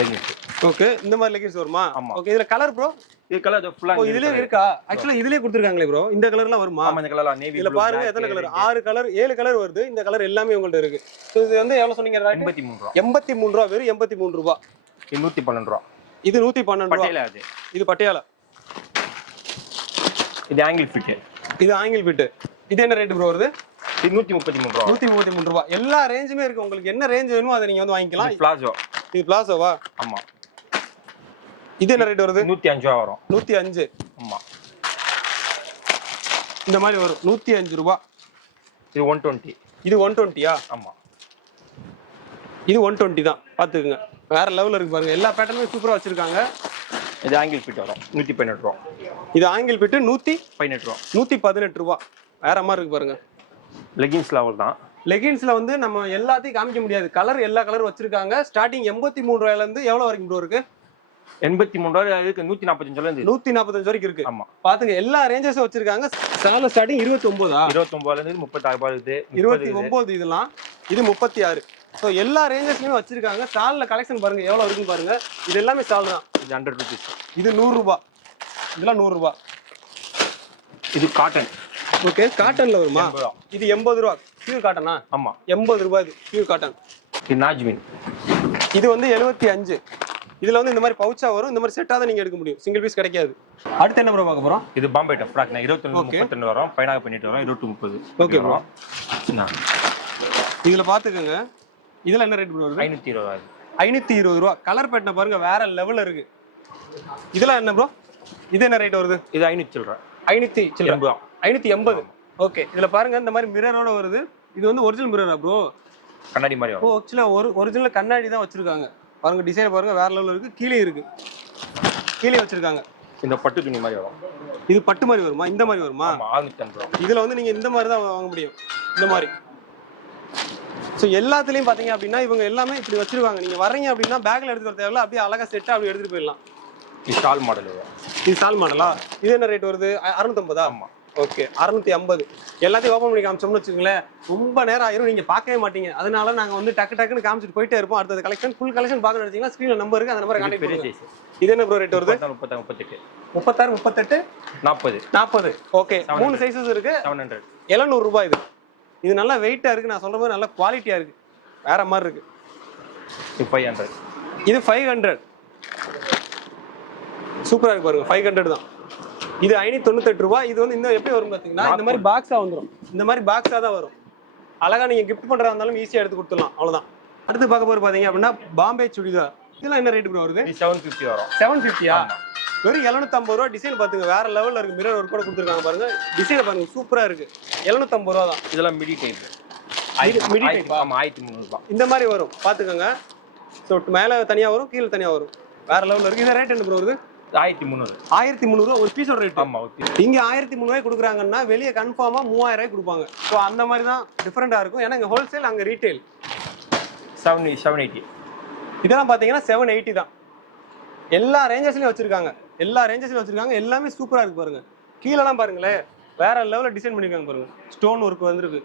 லெகின்ஸ் ஓகே, இந்த மாதிரி லெகின்ஸ் வருமா? ஓகே, இதுல கலர் ப்ரோ? இது கலர் ஃபுல்லா இதுலயே இருக்கா? ஆக்சுவலா இதுலயே கொடுத்திருக்காங்களே ப்ரோ. இந்த கலர்லாம் வருமா? ஆமா, இந்த கலர்லாம் நேவி ப்ளூ. இதுல பாருங்க எத்தனை கலர், 6 கலர் 7 கலர் வருது. இந்த கலர் எல்லாமே உங்கள்ட்ட இருக்கு. சோ இது வந்து எவ்வளவு சொன்னீங்க? 83 ரூபாய். வெறும் 83 ரூபாய். இது 112 ரூபாய். இது 112 ரூபாய். பட்டியாலா அது. இது பட்டியாலா. இது ஆங்கிள் ஃபிட். இது ஆங்கிள் ஃபிட். இது என்ன ரேட் ப்ரோ வருது? இது 133 ரூபாய். 133 ரூபாய். எல்லா ரேஞ்சுமே இருக்கு. உங்களுக்கு என்ன ரேஞ்ச் வேணுமோ அதை நீங்க வந்து வாங்கிக்கலாம். பிளாசோ. இது பிளாசோவா? ஆமா. இது என்ன ரேட் வருது? 105 ரூபாய் வரும். 105. ஆமா. இந்த மாதிரி வரும் 105 ரூபாய். இது 120. இது 120யா? ஆமா. இது 120 தான். பாத்துக்கங்க, வேற லெவல்ல இருக்கு பாருங்க. எல்லா பேட்டர்னுமே சூப்பரா வச்சிருக்காங்க. இது ஆங்கிள் ஃபிட் வரும் 118 ரூபாய். இது ஆங்கிள் ஃபிட் 118 ரூபாய். 118 ரூபாய். வேற மாதிரி இருக்கு பாருங்க. லெகின்ஸ் லெவல் தான். லெகின்ஸ்ல வந்து நம்ம எல்லாத்தையும் காமிக்க முடியாது. கலர் எல்லா கலர் வச்சிருக்காங்க. ஸ்டார்டிங் 83 ரூபாயில இருந்து எவ்வளவு வரைக்கும் ப்ரோ இருக்கு? 83 ரூபாய் இருக்கு. 145 இருந்து 145 வரைக்கும் இருக்கு. ஆமா. பாத்துங்க, எல்லா ரேஞ்சஸும் வச்சிருக்காங்க. சால ஸ்டார்டிங் 29ஆ? 29ல இருந்து 36 ரூபாய் இருக்கு. 29 இதெல்லாம். இது 36. சோ எல்லா ரேஞ்சஸ்லயும் வச்சிருக்காங்க. சால்ல கலெக்ஷன் பாருங்க எவ்வளவு இருக்குன்னு பாருங்க. இது எல்லாமே சால் தான். இது 100 ரூபீஸ். இது 100 ரூபாய். இதெல்லாம் 100 ரூபாய். இது காட்டன். ஓகே, காட்டன்ல வருமா? இது 80 ரூபாய். பியூர் காட்டனா? ஆமா. 80 ரூபாய் இது பியூர் காட்டன். இது நாஜ்மின். இது வந்து 75. இதுல வந்து இந்த மாதிரி பவுச்சா வரும். இந்த மாதிரி செட்டா தான் நீங்க எடுக்க முடியும். சிங்கிள் பீஸ் கிடைக்காது. அடுத்து என்ன ப்ரோ பார்க்க போறோம்? இது பாம்பே டப் ஃப்ராக். 21 32 வரும். பைனாக பண்ணிட்டு வரோம். 22 30. Okay bro. இதுல பாத்துக்கங்க, இதுல என்ன ரேட் ப்ரோ வருது? 520. 520 ரூபாய். கலர் பேட்டர்ன் பாருங்க, வேற லெவல்ல இருக்கு. இதெல்லாம் என்ன ப்ரோ? இது என்ன ரேட் வருது? இது 500 சில்லற. 580. 580. ஓகே, இதுல பாருங்க இந்த மாதிரி மிரரோட வருது. இது வந்து ஒரிஜினல் மிரரா ப்ரோ? கண்ணாடி மாதிரி வரும். ஆக்சுவலா ஒரிஜினல் கண்ணாடி தான் வச்சிருக்காங்க. பாருங்க, டிசைன் பாருங்க வேற லெவல்ல இருக்கு. கீழே இருக்கு, கீழே வச்சிருக்காங்க. இந்த பட்டு துணி மாதிரி வரும். இது பட்டு மாதிரி வருமா? இந்த மாதிரி வருமா? ஆமா, 610 ரூபாய். இதுல வந்து நீங்க இந்த மாதிரி தான் வாங்க முடியும். இந்த மாதிரி. ஸோ எல்லாத்துலயும் பாத்தீங்க அப்படின்னா இவங்க எல்லாமே இப்படி வச்சிருவாங்க. நீங்க வர்றீங்க அப்படின்னா பேக்ல எடுத்துட்டு வர தேவையில்ல, அப்படியே அழகா செட்டா அப்படி எடுத்துட்டு போயிடலாம். இது ஷால் மாடல் வரும். இது ஷால் மாடலா? இது என்ன ரேட் வருது? 650. ஆமா. ஓகே, 650. எல்லாத்தையும் ஓப்பன் பண்ணி காமிச்சோம்னு வச்சுக்கோங்களேன், ரொம்ப நேரம் ஆயிரும், நீங்க பார்க்கவே மாட்டீங்க. அதனால நாங்க வந்து டக்குன்னு காமிச்சிட்டு போயிட்டே இருப்போம். அடுத்த கலெக்ஷன் ஃபுல் கலெக்ஷன் பார்க்கணும் வச்சீங்கன்னா ஸ்கிரீன்ல நம்பர் இருக்கு, அந்த நம்பரை கான்டாக்ட் பண்ணுங்க. இது என்ன ப்ரோ ரேட் வருது? 36 38. 36 38 40 40. ஓகே, 3 சைஸஸ் இருக்கு. 700. 700 ரூபாய். இது நல்லா வெயிட்டா இருக்கு. நான் சொல்ற மாதிரி நல்ல குவாலிட்டியா இருக்கு, வேற மாதிரி இருக்கு. இது 500. இது 500. சூப்பரா இருக்கு பாருங்க. 500 தான். இது 598 ரூபாய். இது வந்து இந்த எப்படி வரும் பாத்தீங்கன்னா இந்த மாதிரி பாக்ஸா வந்துரும். இந்த மாதிரி பாக்ஸா தான் வரும். அழகா நீங்க கிஃப்ட் பண்றதா இருந்தாலும் ஈஸியா எடுத்து கொடுத்துடலாம். அவ்வளவுதான். அடுத்து பார்க்க போற பாத்தீங்க அப்படின்னா பாம்பே சுடிதார். இதெல்லாம் என்ன ரேட் ப்ரோ வருது? 750 வரும். 750யா? வெறும் 750 ரூபாய். டிசைன் பாத்துங்க வேற லெவல்ல இருக்கு. மிரர் ஒர்க் கூட கொடுத்துருக்காங்க பாருங்க. டிசைன் பாருங்க சூப்பரா இருக்கு. 750 ரூபாய் தான். இதெல்லாம் மிடி டைப். Midi type. ஆமா, 1300 ரூபாய். இந்த மாதிரி வரும் பாத்துக்கோங்க. ஸோ மேல தனியா வரும், கீழே தனியா வரும். வேற லெவல்ல இருக்கு. இந்த ரேட் என்ன ப்ரோ வருது? 1300. 1300 ரூபாய் ஒரு பீஸோட ரேட். ஆமா, இங்க 1300 ரூபாய் கொடுக்குறாங்கன்னா வெளியே கன்ஃபார்மா 3000 ரூபாய் கொடுப்பாங்க. ஸோ அந்த மாதிரி தான் டிஃபரெண்டா இருக்கும். ஏன்னா இங்க ஹோல்சேல், அங்க ரீட்டைல். 780. இதெல்லாம் பாத்தீங்கன்னா 780 தான். எல்லா ரேஞ்சஸ்லயும் வச்சிருக்காங்க. எல்லாமே சூப்பரா இருக்கு பாருங்க. கீழெல்லாம் பாருங்களேன், வேற லெவல்ல டிசைன் பண்ணிருக்காங்க பாருங்க. ஸ்டோன் ஒர்க் வந்திருக்கு.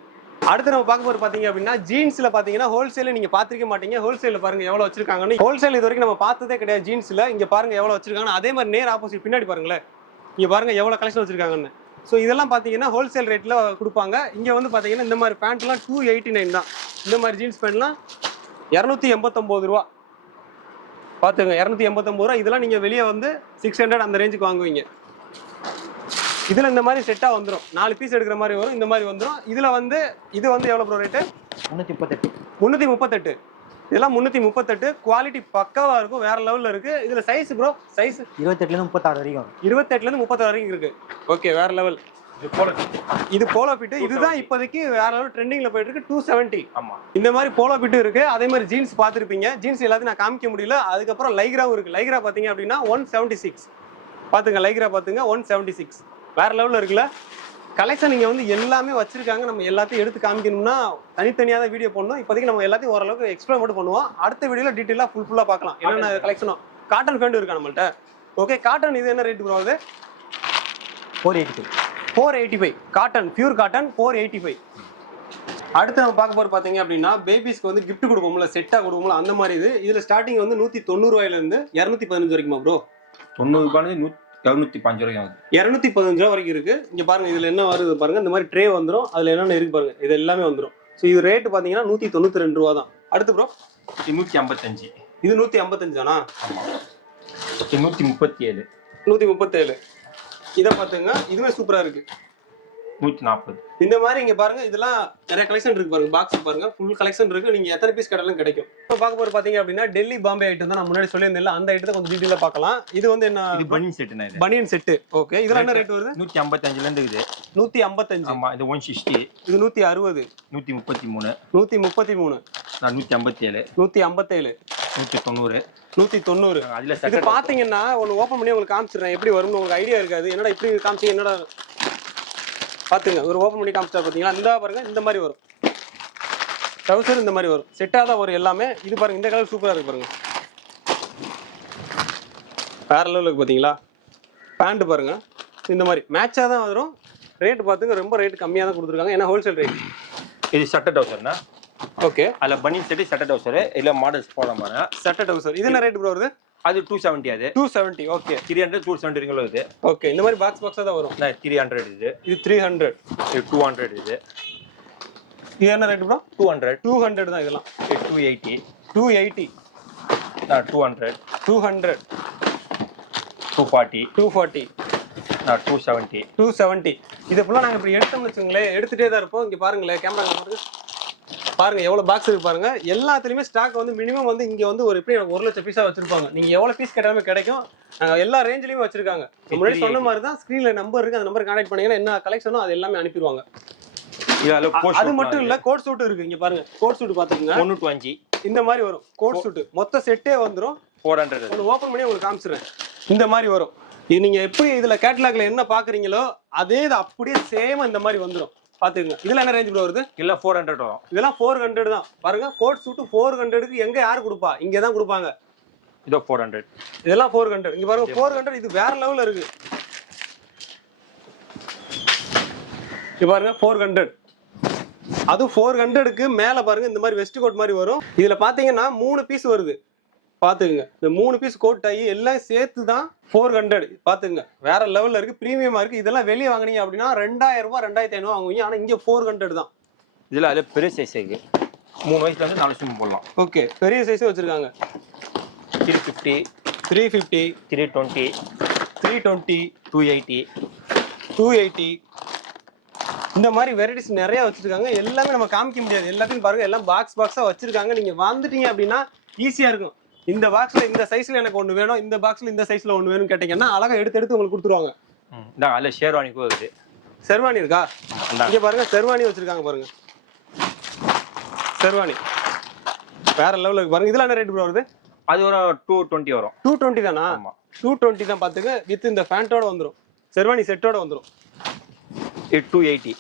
அடுத்து நம்ம பார்க்க போற பாத்தீங்க அப்படின்னா ஜீன்ஸ்ல பாத்தீங்கன்னா ஹோல்சேல நீங்க பாத்திருக்க மாட்டீங்க. ஹோல்சேல பாருங்க எவ்வளவு வச்சிருக்காங்கன்னு. ஹோல்சேல் இது வரைக்கும் நம்ம பார்த்ததே கிடையாது ஜீன்ஸ்ல. இங்க பாருங்க எவ்வளவு வச்சிருக்காங்க. அதே மாதிரி நேர் ஆப்போசிட் பின்னாடி பாருங்களேன், இங்க பாருங்க எவ்வளவு கலெக்ஷன் வச்சிருக்காங்கன்னு. ஸோ இதெல்லாம் பாத்தீங்கன்னா ஹோல்சேல் ரேட்ல கொடுப்பாங்க. இங்க வந்து பாத்தீங்கன்னா இந்த மாதிரி பேண்ட்லாம் 289 தான். இந்த மாதிரி ஜீன்ஸ் பேண்ட்லாம் 289 ரூபா. பாத்துங்க, 289 ரூபா. இதெல்லாம் நீங்க வெளியே வந்து 600 அந்த ரேஞ்சுக்கு வாங்குவீங்க. இதுல இந்த மாதிரி செட்டா வந்துரும். 4 பீஸ் எடுக்கிற மாதிரி வரும். இந்த மாதிரி வந்துரும். இதுல வந்து இது வந்து எவ்வளவு ப்ரோ ரேட்? 338. 338. இதெல்லாம் 338. குவாலிட்டி பக்காவா இருக்கும், வேற லெவல்ல இருக்கு. இதுல சைஸ் ப்ரோ, சைஸ் 28ல இருந்து 36 வரைக்கும். 28ல இருந்து 36 வரைக்கும் இருக்கு. ஓகே, வேற லெவல். இது போலோ பிட். இதுதான் இப்போதைக்கு வேற லெவல் ட்ரெண்டிங்ல போயிட்டு இருக்கு. 270. ஆமா, இந்த மாதிரி போலோ பிட் இருக்கு. அதே மாதிரி ஜீன்ஸ் பாத்துருப்பீங்க. ஜீன்ஸ் எல்லாத்தையும் நான் காமிக்க முடியல. அதுக்கப்புறம் லைக்ராவும் இருக்கு. லைக்ரா பாத்தீங்க அப்படின்னா 176. பாத்துங்க, லைக்ரா பாத்துங்க 176. வேற லெவல்ல இருக்குல்ல. கலெக்ஷன் இங்கே வந்து எல்லாமே வச்சிருக்காங்க. நம்ம எல்லாத்தையும் எடுத்து காமிக்கணும்னா தனித்தனியாக தான் வீடியோ பண்ணணும். இப்போதைக்கு நம்ம எல்லாத்தையும் ஓரளவுக்கு எக்ஸ்ப்ளோர் மட்டும் பண்ணுவோம். அடுத்த வீடியோவில் டீட்டெயிலாக ஃபுல்லாக பார்க்கலாம் என்னென்ன கலெக்ஷனும். காட்டன் பேண்ட் இருக்கா நம்மள்ட்ட. ஓகே, காட்டன் இது என்ன ரேட் ப்ரோ ஆகுது? 485. Cotton, pure cotton 485. அடுத்து நம்ம பார்க்க போகிற பார்த்தீங்க அப்படின்னா பேபிஸ்க்கு வந்து கிஃப்ட் கொடுப்போம்ல, செட்டாக கொடுப்போம்ல, அந்த மாதிரி இது. இதில் ஸ்டார்டிங் வந்து 190 ரூபாயிலேருந்து 215 வரைக்குமா ப்ரோ? 90 205 ரூபாய் ஆகுது. 215 ரூபா வரைக்கும் இருக்கு. இங்க பாருங்க, இதுல என்ன வருது பாருங்க. இந்த மாதிரி ட்ரே வந்துடும். அதுல என்னென்ன இருக்கு பாருங்க. இது எல்லாமே வந்துடும். ஸோ இது ரேட் பாத்தீங்கன்னா 192 ரூபா தான். அடுத்து ப்ரோ 155. இது 155 தானா? 137. 137. இதை பாத்துங்க, இதுவே சூப்பரா இருக்கு. 140. இந்த மாதிரி இங்க பாருங்க, இதெல்லாம் நிறைய கலெக்ஷன் இருக்கு பாருங்க. பாக்ஸ் பாருங்க, ஃபுல் கலெக்ஷன் இருக்கு. நீங்க எத்தனை பீஸ் கடையிலும் கிடைக்கும். இப்போ பார்க்க போற பாத்தீங்க அப்படின்னா டெல்லி பாம்பே ஐட்டம் தான். நான் முன்னாடி சொல்லியிருந்தேன், அந்த ஐட்டத்தை கொஞ்சம் டீடைலா பார்க்கலாம். இது வந்து என்ன? இது பனியன் செட்னா இது. பனியன் செட். ஓகே, இதெல்லாம் என்ன ரேட் வருது? 155ல இருந்து இருக்குது. 155. ஆமா, இது 160. இது 160. 133. 133. 157. 157. 190. 190. அதுல இது பாத்தீங்கன்னா ஒன்னு ஓபன் பண்ணி உங்களுக்கு காமிச்சிடுறேன். எப்படி வரும்னு உங்களுக்கு ஐடியா இருக்காது. என்னடா இப்படி காமிச்சு என்னடா பாத்துங்க. ஒரு ஓபன் பண்ணி காமிச்சா பாத்தீங்களா, இந்த பாருங்க இந்த மாதிரி வரும். ட்ரவுசர் இந்த மாதிரி வரும். செட்டாக தான் வரும் எல்லாமே. இது பாருங்க, இந்த கலர் சூப்பரா இருக்கு பாருங்க. வேற லெவலுக்கு பாத்தீங்களா. பேண்ட் பாருங்க, இந்த மாதிரி மேட்சா தான் வரும். ரேட் பாத்துங்க, ரொம்ப ரேட் கம்மியா தான் கொடுத்துருக்காங்க. ஏன்னா ஹோல்சேல் ரேட். இது சட்டை டவுசர்னா. ஓகே, அதுல பனியன் செட் சட்டை டவுசர் இல்ல மாடல்ஸ் போடலாம் பாருங்க. சட்டை டவுசர். இது என்ன ரேட் ப்ரோ வருது? அது 270. அது 270. ஓகே, 300 270 ரிங்களோ இது. ஓகே, இந்த மாதிரி பாக்ஸா தான் வரும். 300 இது. இது 300. இது 200 இது. இது என்ன ரேட் ப்ரோ? 200. 200 தான் இதெல்லாம். இது 280. 280. 200. 200. 240. 240. 270. 270. இது ஃபுல்லா நாங்க இப்படி எடுத்தோம்னு வச்சுங்களேன், எடுத்துட்டே தான் இருப்போம். இங்க பாருங்களேன், கேமரா பாருங்க எவ்வளவு பாக்ஸ் இருக்கு பாருங்க. எல்லாத்துலயுமே ஸ்டாக் வந்து மினிமம் வந்து இங்க வந்து ஒரு எப்படி 1 லட்சம் பீஸா வச்சிருப்பாங்க. நீங்க எவ்வளவு பீஸ் கேட்டாலுமே கிடைக்கும். எல்லா ரேஞ்சிலயுமே வச்சிருக்காங்க. முன்னாடி சொன்ன மாதிரி தான் ஸ்கிரீன்ல நம்பர் இருக்கு. அந்த நம்பர் கான்டாக்ட் பண்ணீங்கன்னா என்ன கலெக்ஷனோ அது எல்லாமே அனுப்பிடுவாங்க. அது மட்டும் இல்ல, கோட் சூட் இருக்கு. இங்க பாருங்க, கோட் சூட் பாத்துக்கோங்க. 125. இந்த மாதிரி வரும் கோட் சூட். மொத்த செட்டே வந்துரும். 400. ஒன்னு ஓபன் பண்ணி உங்களுக்கு காமிச்சிடுறேன். இந்த மாதிரி வரும். இது நீங்க எப்படி இதுல கேட்டலாக்ல என்ன பாக்குறீங்களோ அதே இது அப்படியே சேமா இந்த மாதிரி வந்துரும். பாத்துக்கங்க. இதுல என்ன ரேஞ்ச் ப்ரோ வருது? இல்ல 400 வரும். இதெல்லாம் 400 தான். பாருங்க, கோட் சூட் 400க்கு எங்க யாரு கொடுப்பா? இங்க தான் கொடுப்பாங்க. இதோ 400. இதெல்லாம் 400. இங்க பாருங்க 400. இது வேற லெவல்ல இருக்கு. இங்க பாருங்க 400. அது 400க்கு மேல பாருங்க இந்த மாதிரி வெஸ்ட் கோட் மாதிரி வரும். இதுல பாத்தீங்கன்னா 3 பீஸ் வருது. பாத்துக்குங்க, இந்த 3 பீஸ் கோட் டை எல்லாம் சேர்த்து தான் 400. பாத்துங்க, வேற லெவல்ல இருக்கு. பிரீமியமா இருக்கு. இதெல்லாம் வெளியே வாங்குனீங்க அப்படின்னா 2000 ரூபாய் 2500 வாங்குவீங்க. ஆனா இங்க 400 தான். இதுல அது பெரிய சைஸ் இருக்கு. 3 வயசுல இருந்து 4 வருஷம் போடலாம். ஓகே, பெரிய சைஸ் வச்சிருக்காங்க. 350. 350. 320. 320. 280. 280. இந்த மாதிரி வெரைட்டிஸ் நிறைய வச்சிருக்காங்க. எல்லாமே நம்ம காமிக்க முடியாது. எல்லாத்தையும் பாருங்க, எல்லாம் பாக்ஸா வச்சிருக்காங்க. நீங்க வந்துட்டீங்க அப்படின்னா ஈஸியா இருக்கும். இந்த பாக்ஸ்ல இந்த சைஸ்ல எனக்கு ஒண்ணு வேணும், இந்த பாக்ஸ்ல இந்த சைஸ்ல ஒண்ணு வேணும்னு கேட்டீங்கன்னா அழகா எடுத்து உங்களுக்கு கொடுத்துருவாங்க. அதுல ஷேர்வானி கூட இருக்கு. செர்வானி இருக்கா? இங்க பாருங்க, செர்வானி வச்சிருக்காங்க பாருங்க. செர்வானி வேற லெவல்ல இருக்கு பாருங்க. இதெல்லாம் என்ன ரேட் ப்ரோ வருது? அது ஒரு 220 வரும். 220 தானா? ஆமா, 220 தான். பாத்துங்க, வித் இந்த பேண்டோட வந்துரும். செர்வானி செட்டோட வந்துரும். இது 280.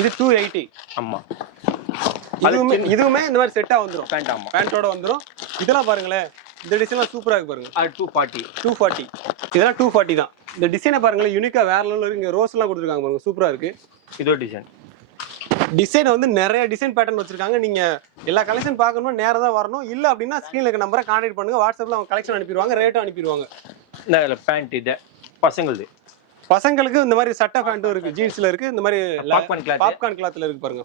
இது 280. ஆமா, இதுவுமே இந்த மாதிரி செட்டா வந்துரும். பேண்ட். ஆமா, பேண்டோட வந்துரும். இதெல்லாம் பாருங்களேன், இந்த டிசைன்லாம் சூப்பரா இருக்கு பாருங்க. அது 240. 240. இதெல்லாம் 240 தான். இந்த டிசைனை பாருங்களேன், யூனிக்கா வேற லெவல்ல இருக்கு. இங்க ரோஸ் எல்லாம் கொடுத்துருக்காங்க பாருங்க, சூப்பரா இருக்கு. இதோ டிசைன். டிசைன் வந்து நிறைய டிசைன் பேட்டர்ன் வச்சிருக்காங்க. நீங்க எல்லா கலெக்ஷன் பார்க்கணும்னா நேரா தான் வரணும். இல்ல அப்படின்னா ஸ்கிரீன்ல இருக்க நம்பரை கான்டாக்ட் பண்ணுங்க. வாட்ஸ்அப்ல அவங்க கலெக்ஷன் அனுப்பிடுவாங்க, ரேட்டும் அனுப்பிடுவாங்க. இந்த பேண்ட் இது பசங்களுது. பசங்களுக்கு இந்த மாதிரி சட்டை பேண்ட்டும் இருக்கு, ஜீன்ஸ்ல இருக்கு. இந்த மாதிரி பாப்கார்ன் கிளாத்ல இருக்கு பாருங்க.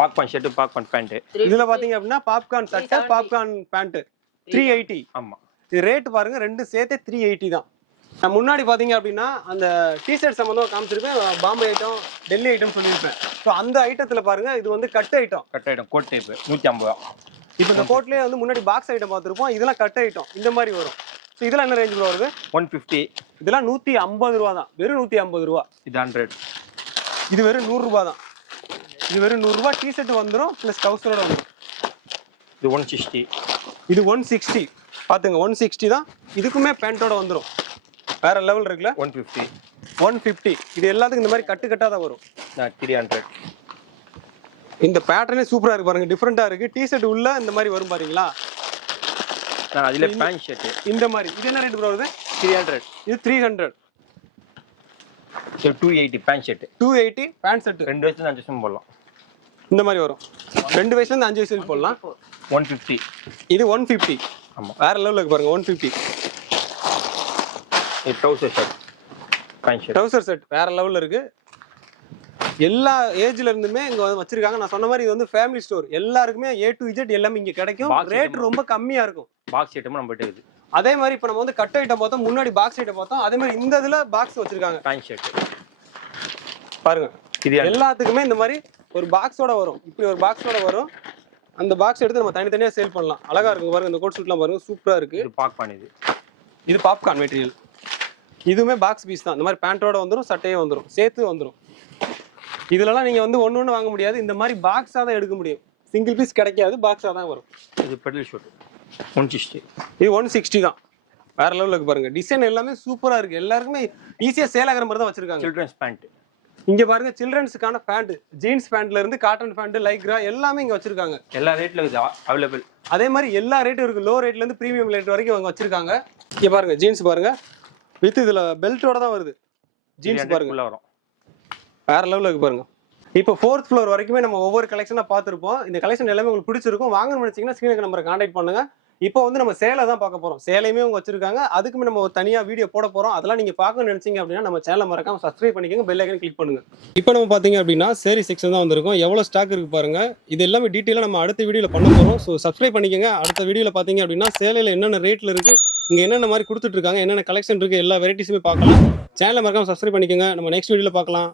Popcorn shirt, popcorn pant. இதுல பாத்தீங்க அப்படின்னா பாப்கார்ன் சட்டை, பாப்கார்ன் பேண்ட் 380. ஆமா, இது ரேட் பாருங்க, ரெண்டு சேர்த்து 380 தான். நான் முன்னாடி பாத்தீங்க அப்படின்னா அந்த டிஷர்ட் சம்பந்தமா காமிச்சிருப்பேன். பாம்பே ஐட்டம், டெல்லி ஐட்டம் சொல்லியிருப்பேன். ஸோ அந்த ஐட்டத்துல பாருங்க, இது வந்து cut item. Cut item coat type 150. இப்போ இந்த கோட்லயே வந்து முன்னாடி பாக்ஸ் ஐட்டம் பார்த்துருப்போம். இதெல்லாம் கட் ஐட்டம் இந்த மாதிரி வரும். ஸோ இதெல்லாம் என்ன ரேஞ்ச் வருது? 150. இதெல்லாம் 150 ரூபா தான். வெறும் 150 ரூபா. இது 100. இது வெறும் 100 ரூபா தான். இது வெறும் 100 ரூபா. டிஷர்ட் வந்துடும் பிளஸ் டவுசரோட வந்துடும். இது 160. இது 160. பாத்துங்க, 160 தான். இதுக்குமே பேண்டோட வந்துடும். வேற லெவல் இருக்குல்ல. 150. 150. இது எல்லாத்துக்கும் இந்த மாதிரி கட்டு கட்டாக தான் வரும். 300. இந்த பேட்டர்னே சூப்பராக இருக்கு பாருங்க, டிஃப்ரெண்ட்டாக இருக்கு. டிஷர்ட் உள்ள இந்த மாதிரி வரும் பாருங்களா. அதில் பேண்ட் ஷர்ட் இந்த மாதிரி இது என்ன ரேட் ப்ரோ வருது? 300. இது 300. 280 பேண்ட் ஷர்ட். 280 band set. 2 வயசுல 5 வருஷம் போடலாம். இந்த மாதிரி வரும். 2 வயசுலேருந்து 5 வயசு போடலாம். 150. இது 150. ஆமாம். வேற லெவலில் இருக்கு பாருங்க 150. இது trouser shirt pant shirt. Trouser set வேற லெவலில் இருக்கு. எல்லா ஏஜ்ல இருந்துமே இங்க வந்து வச்சிருக்காங்க. நான் சொன்ன மாதிரி இது வந்து ஃபேமிலி ஸ்டோர். எல்லாருக்குமே A to Z எல்லாமே இங்க கிடைக்கும். ரேட் ரொம்ப கம்மியா இருக்கும். பாக்ஸ் ஐட்டமும் நம்ம கிட்ட இருக்குது. அதே மாதிரி இப்போ நம்ம வந்து கட் ஐட்டம் பார்த்தோம், முன்னாடி பாக்ஸ் ஐட்டம் பார்த்தோம். அதே மாதிரி இந்த இதுல பாக்ஸ் வச்சிருக்காங்க. பேண்ட் ஷர்ட் பாருங்க, இது எல்லாத்துக்குமே இந்த மாதிரி ஒரு பாக்ஸோட வரும். இப்படி ஒரு பாக்ஸோட வரும். அந்த பாக்ஸ் எடுத்து நம்ம தனித்தனியா சேல் பண்ணலாம். அழகா இருக்கும் பாருங்க. இந்த கோட் சூட்லாம் பாருங்க, சூப்பரா இருக்கு. இது பாப்கார்ன். இது பாப்கார்ன் மெட்டீரியல். இதுவுமே பாக்ஸ் பீஸ் தான். இந்த மாதிரி பேண்டோட வந்துடும், சட்டையே வந்துடும், சேர்த்து வந்துடும். இதுலலாம் நீங்க வந்து ஒன்று வாங்க முடியாது. இந்த மாதிரி பாக்ஸாக தான் எடுக்க முடியும். சிங்கிள் பீஸ் கிடைக்காது, பாக்ஸாக தான் வரும். இது பெடல் ஷூட் 160. இது 160 தான். வேற லெவலில் இருக்கு பாருங்க. டிசைன் எல்லாமே சூப்பரா இருக்கு. எல்லாருக்குமே ஈஸியா சேல் ஆகிற மாதிரி தான் வச்சிருக்காங்க. Childrens pant. இங்க பாருங்க, சில்ட்ரன்ஸுக்கான பேண்ட், ஜீன்ஸ் பேண்ட்ல இருந்து காட்டன் பேண்ட், லைக்ரா எல்லாமே இங்க வச்சிருக்காங்க. எல்லா ரேட்ல இருக்குது அவைலபிள். அதே மாதிரி எல்லா ரேட்டும் இருக்கு. லோ ரேட்ல இருந்து பிரீமியம் ரேட் வரைக்கும் அவங்க வச்சிருக்காங்க. இங்க பாருங்க, ஜீன்ஸ் பாருங்க, வித் இதுல பெல்ட்டோட தான் வருது. ஜீன்ஸ் பாருங்க வரும். வேற லெவலில் இருக்கு பாருங்க. இப்போ 4th ஃப்ளோர் வரைக்குமே நம்ம ஒவ்வொரு கலெக்ஷனாக பார்த்துருப்போம். இந்த கலெக்ஷன் எல்லாமே உங்களுக்கு பிடிச்சிருக்கும். வாங்கணும்னு நினைச்சீங்கன்னா ஸ்க்ரீனுக்கு நம்பரை கான்டாக்ட் பண்ணுங்க. இப்போ வந்து நம்ம சேலை தான் பார்க்க போறோம். சேலையுமே அவங்க வச்சிருக்காங்க. அதுக்குமே நம்ம ஒரு தனியா வீடியோ போட போறோம். அதெல்லாம் நீங்க பார்க்கணும்னு நினைச்சீங்க அப்படின்னா நம்ம சேனலை மறக்காம சப்ஸ்கிரைப் பண்ணிக்கோங்க, பெல் ஐக்கன் கிளிக் பண்ணுங்க. இப்போ நம்ம பாத்தீங்க அப்படின்னா சேரி செக்ஷன் தான் வந்திருக்கும். எவ்வளவு ஸ்டாக் இருக்கு பாருங்க. இது எல்லாமே டீட்டெயிலாக நம்ம அடுத்த வீடியோல பண்ண போறோம். ஸோ சப்ஸ்கிரைப் பண்ணிக்கோங்க. அடுத்த வீடியோல பாத்தீங்க அப்படின்னா சேலையில என்னென்ன ரேட்ல இருக்கு, இங்க என்னென்ன மாதிரி கொடுத்துட்டு இருக்காங்க, என்னென்ன கலெக்ஷன் இருக்கு, எல்லா வெரைட்டிஸுமே பார்க்கலாம். சேனலை மறக்காம சப்ஸ்கிரைப் பண்ணிக்கோங்க. நம்ம நெக்ஸ்ட் வீடியோல பார்க்கலாம்.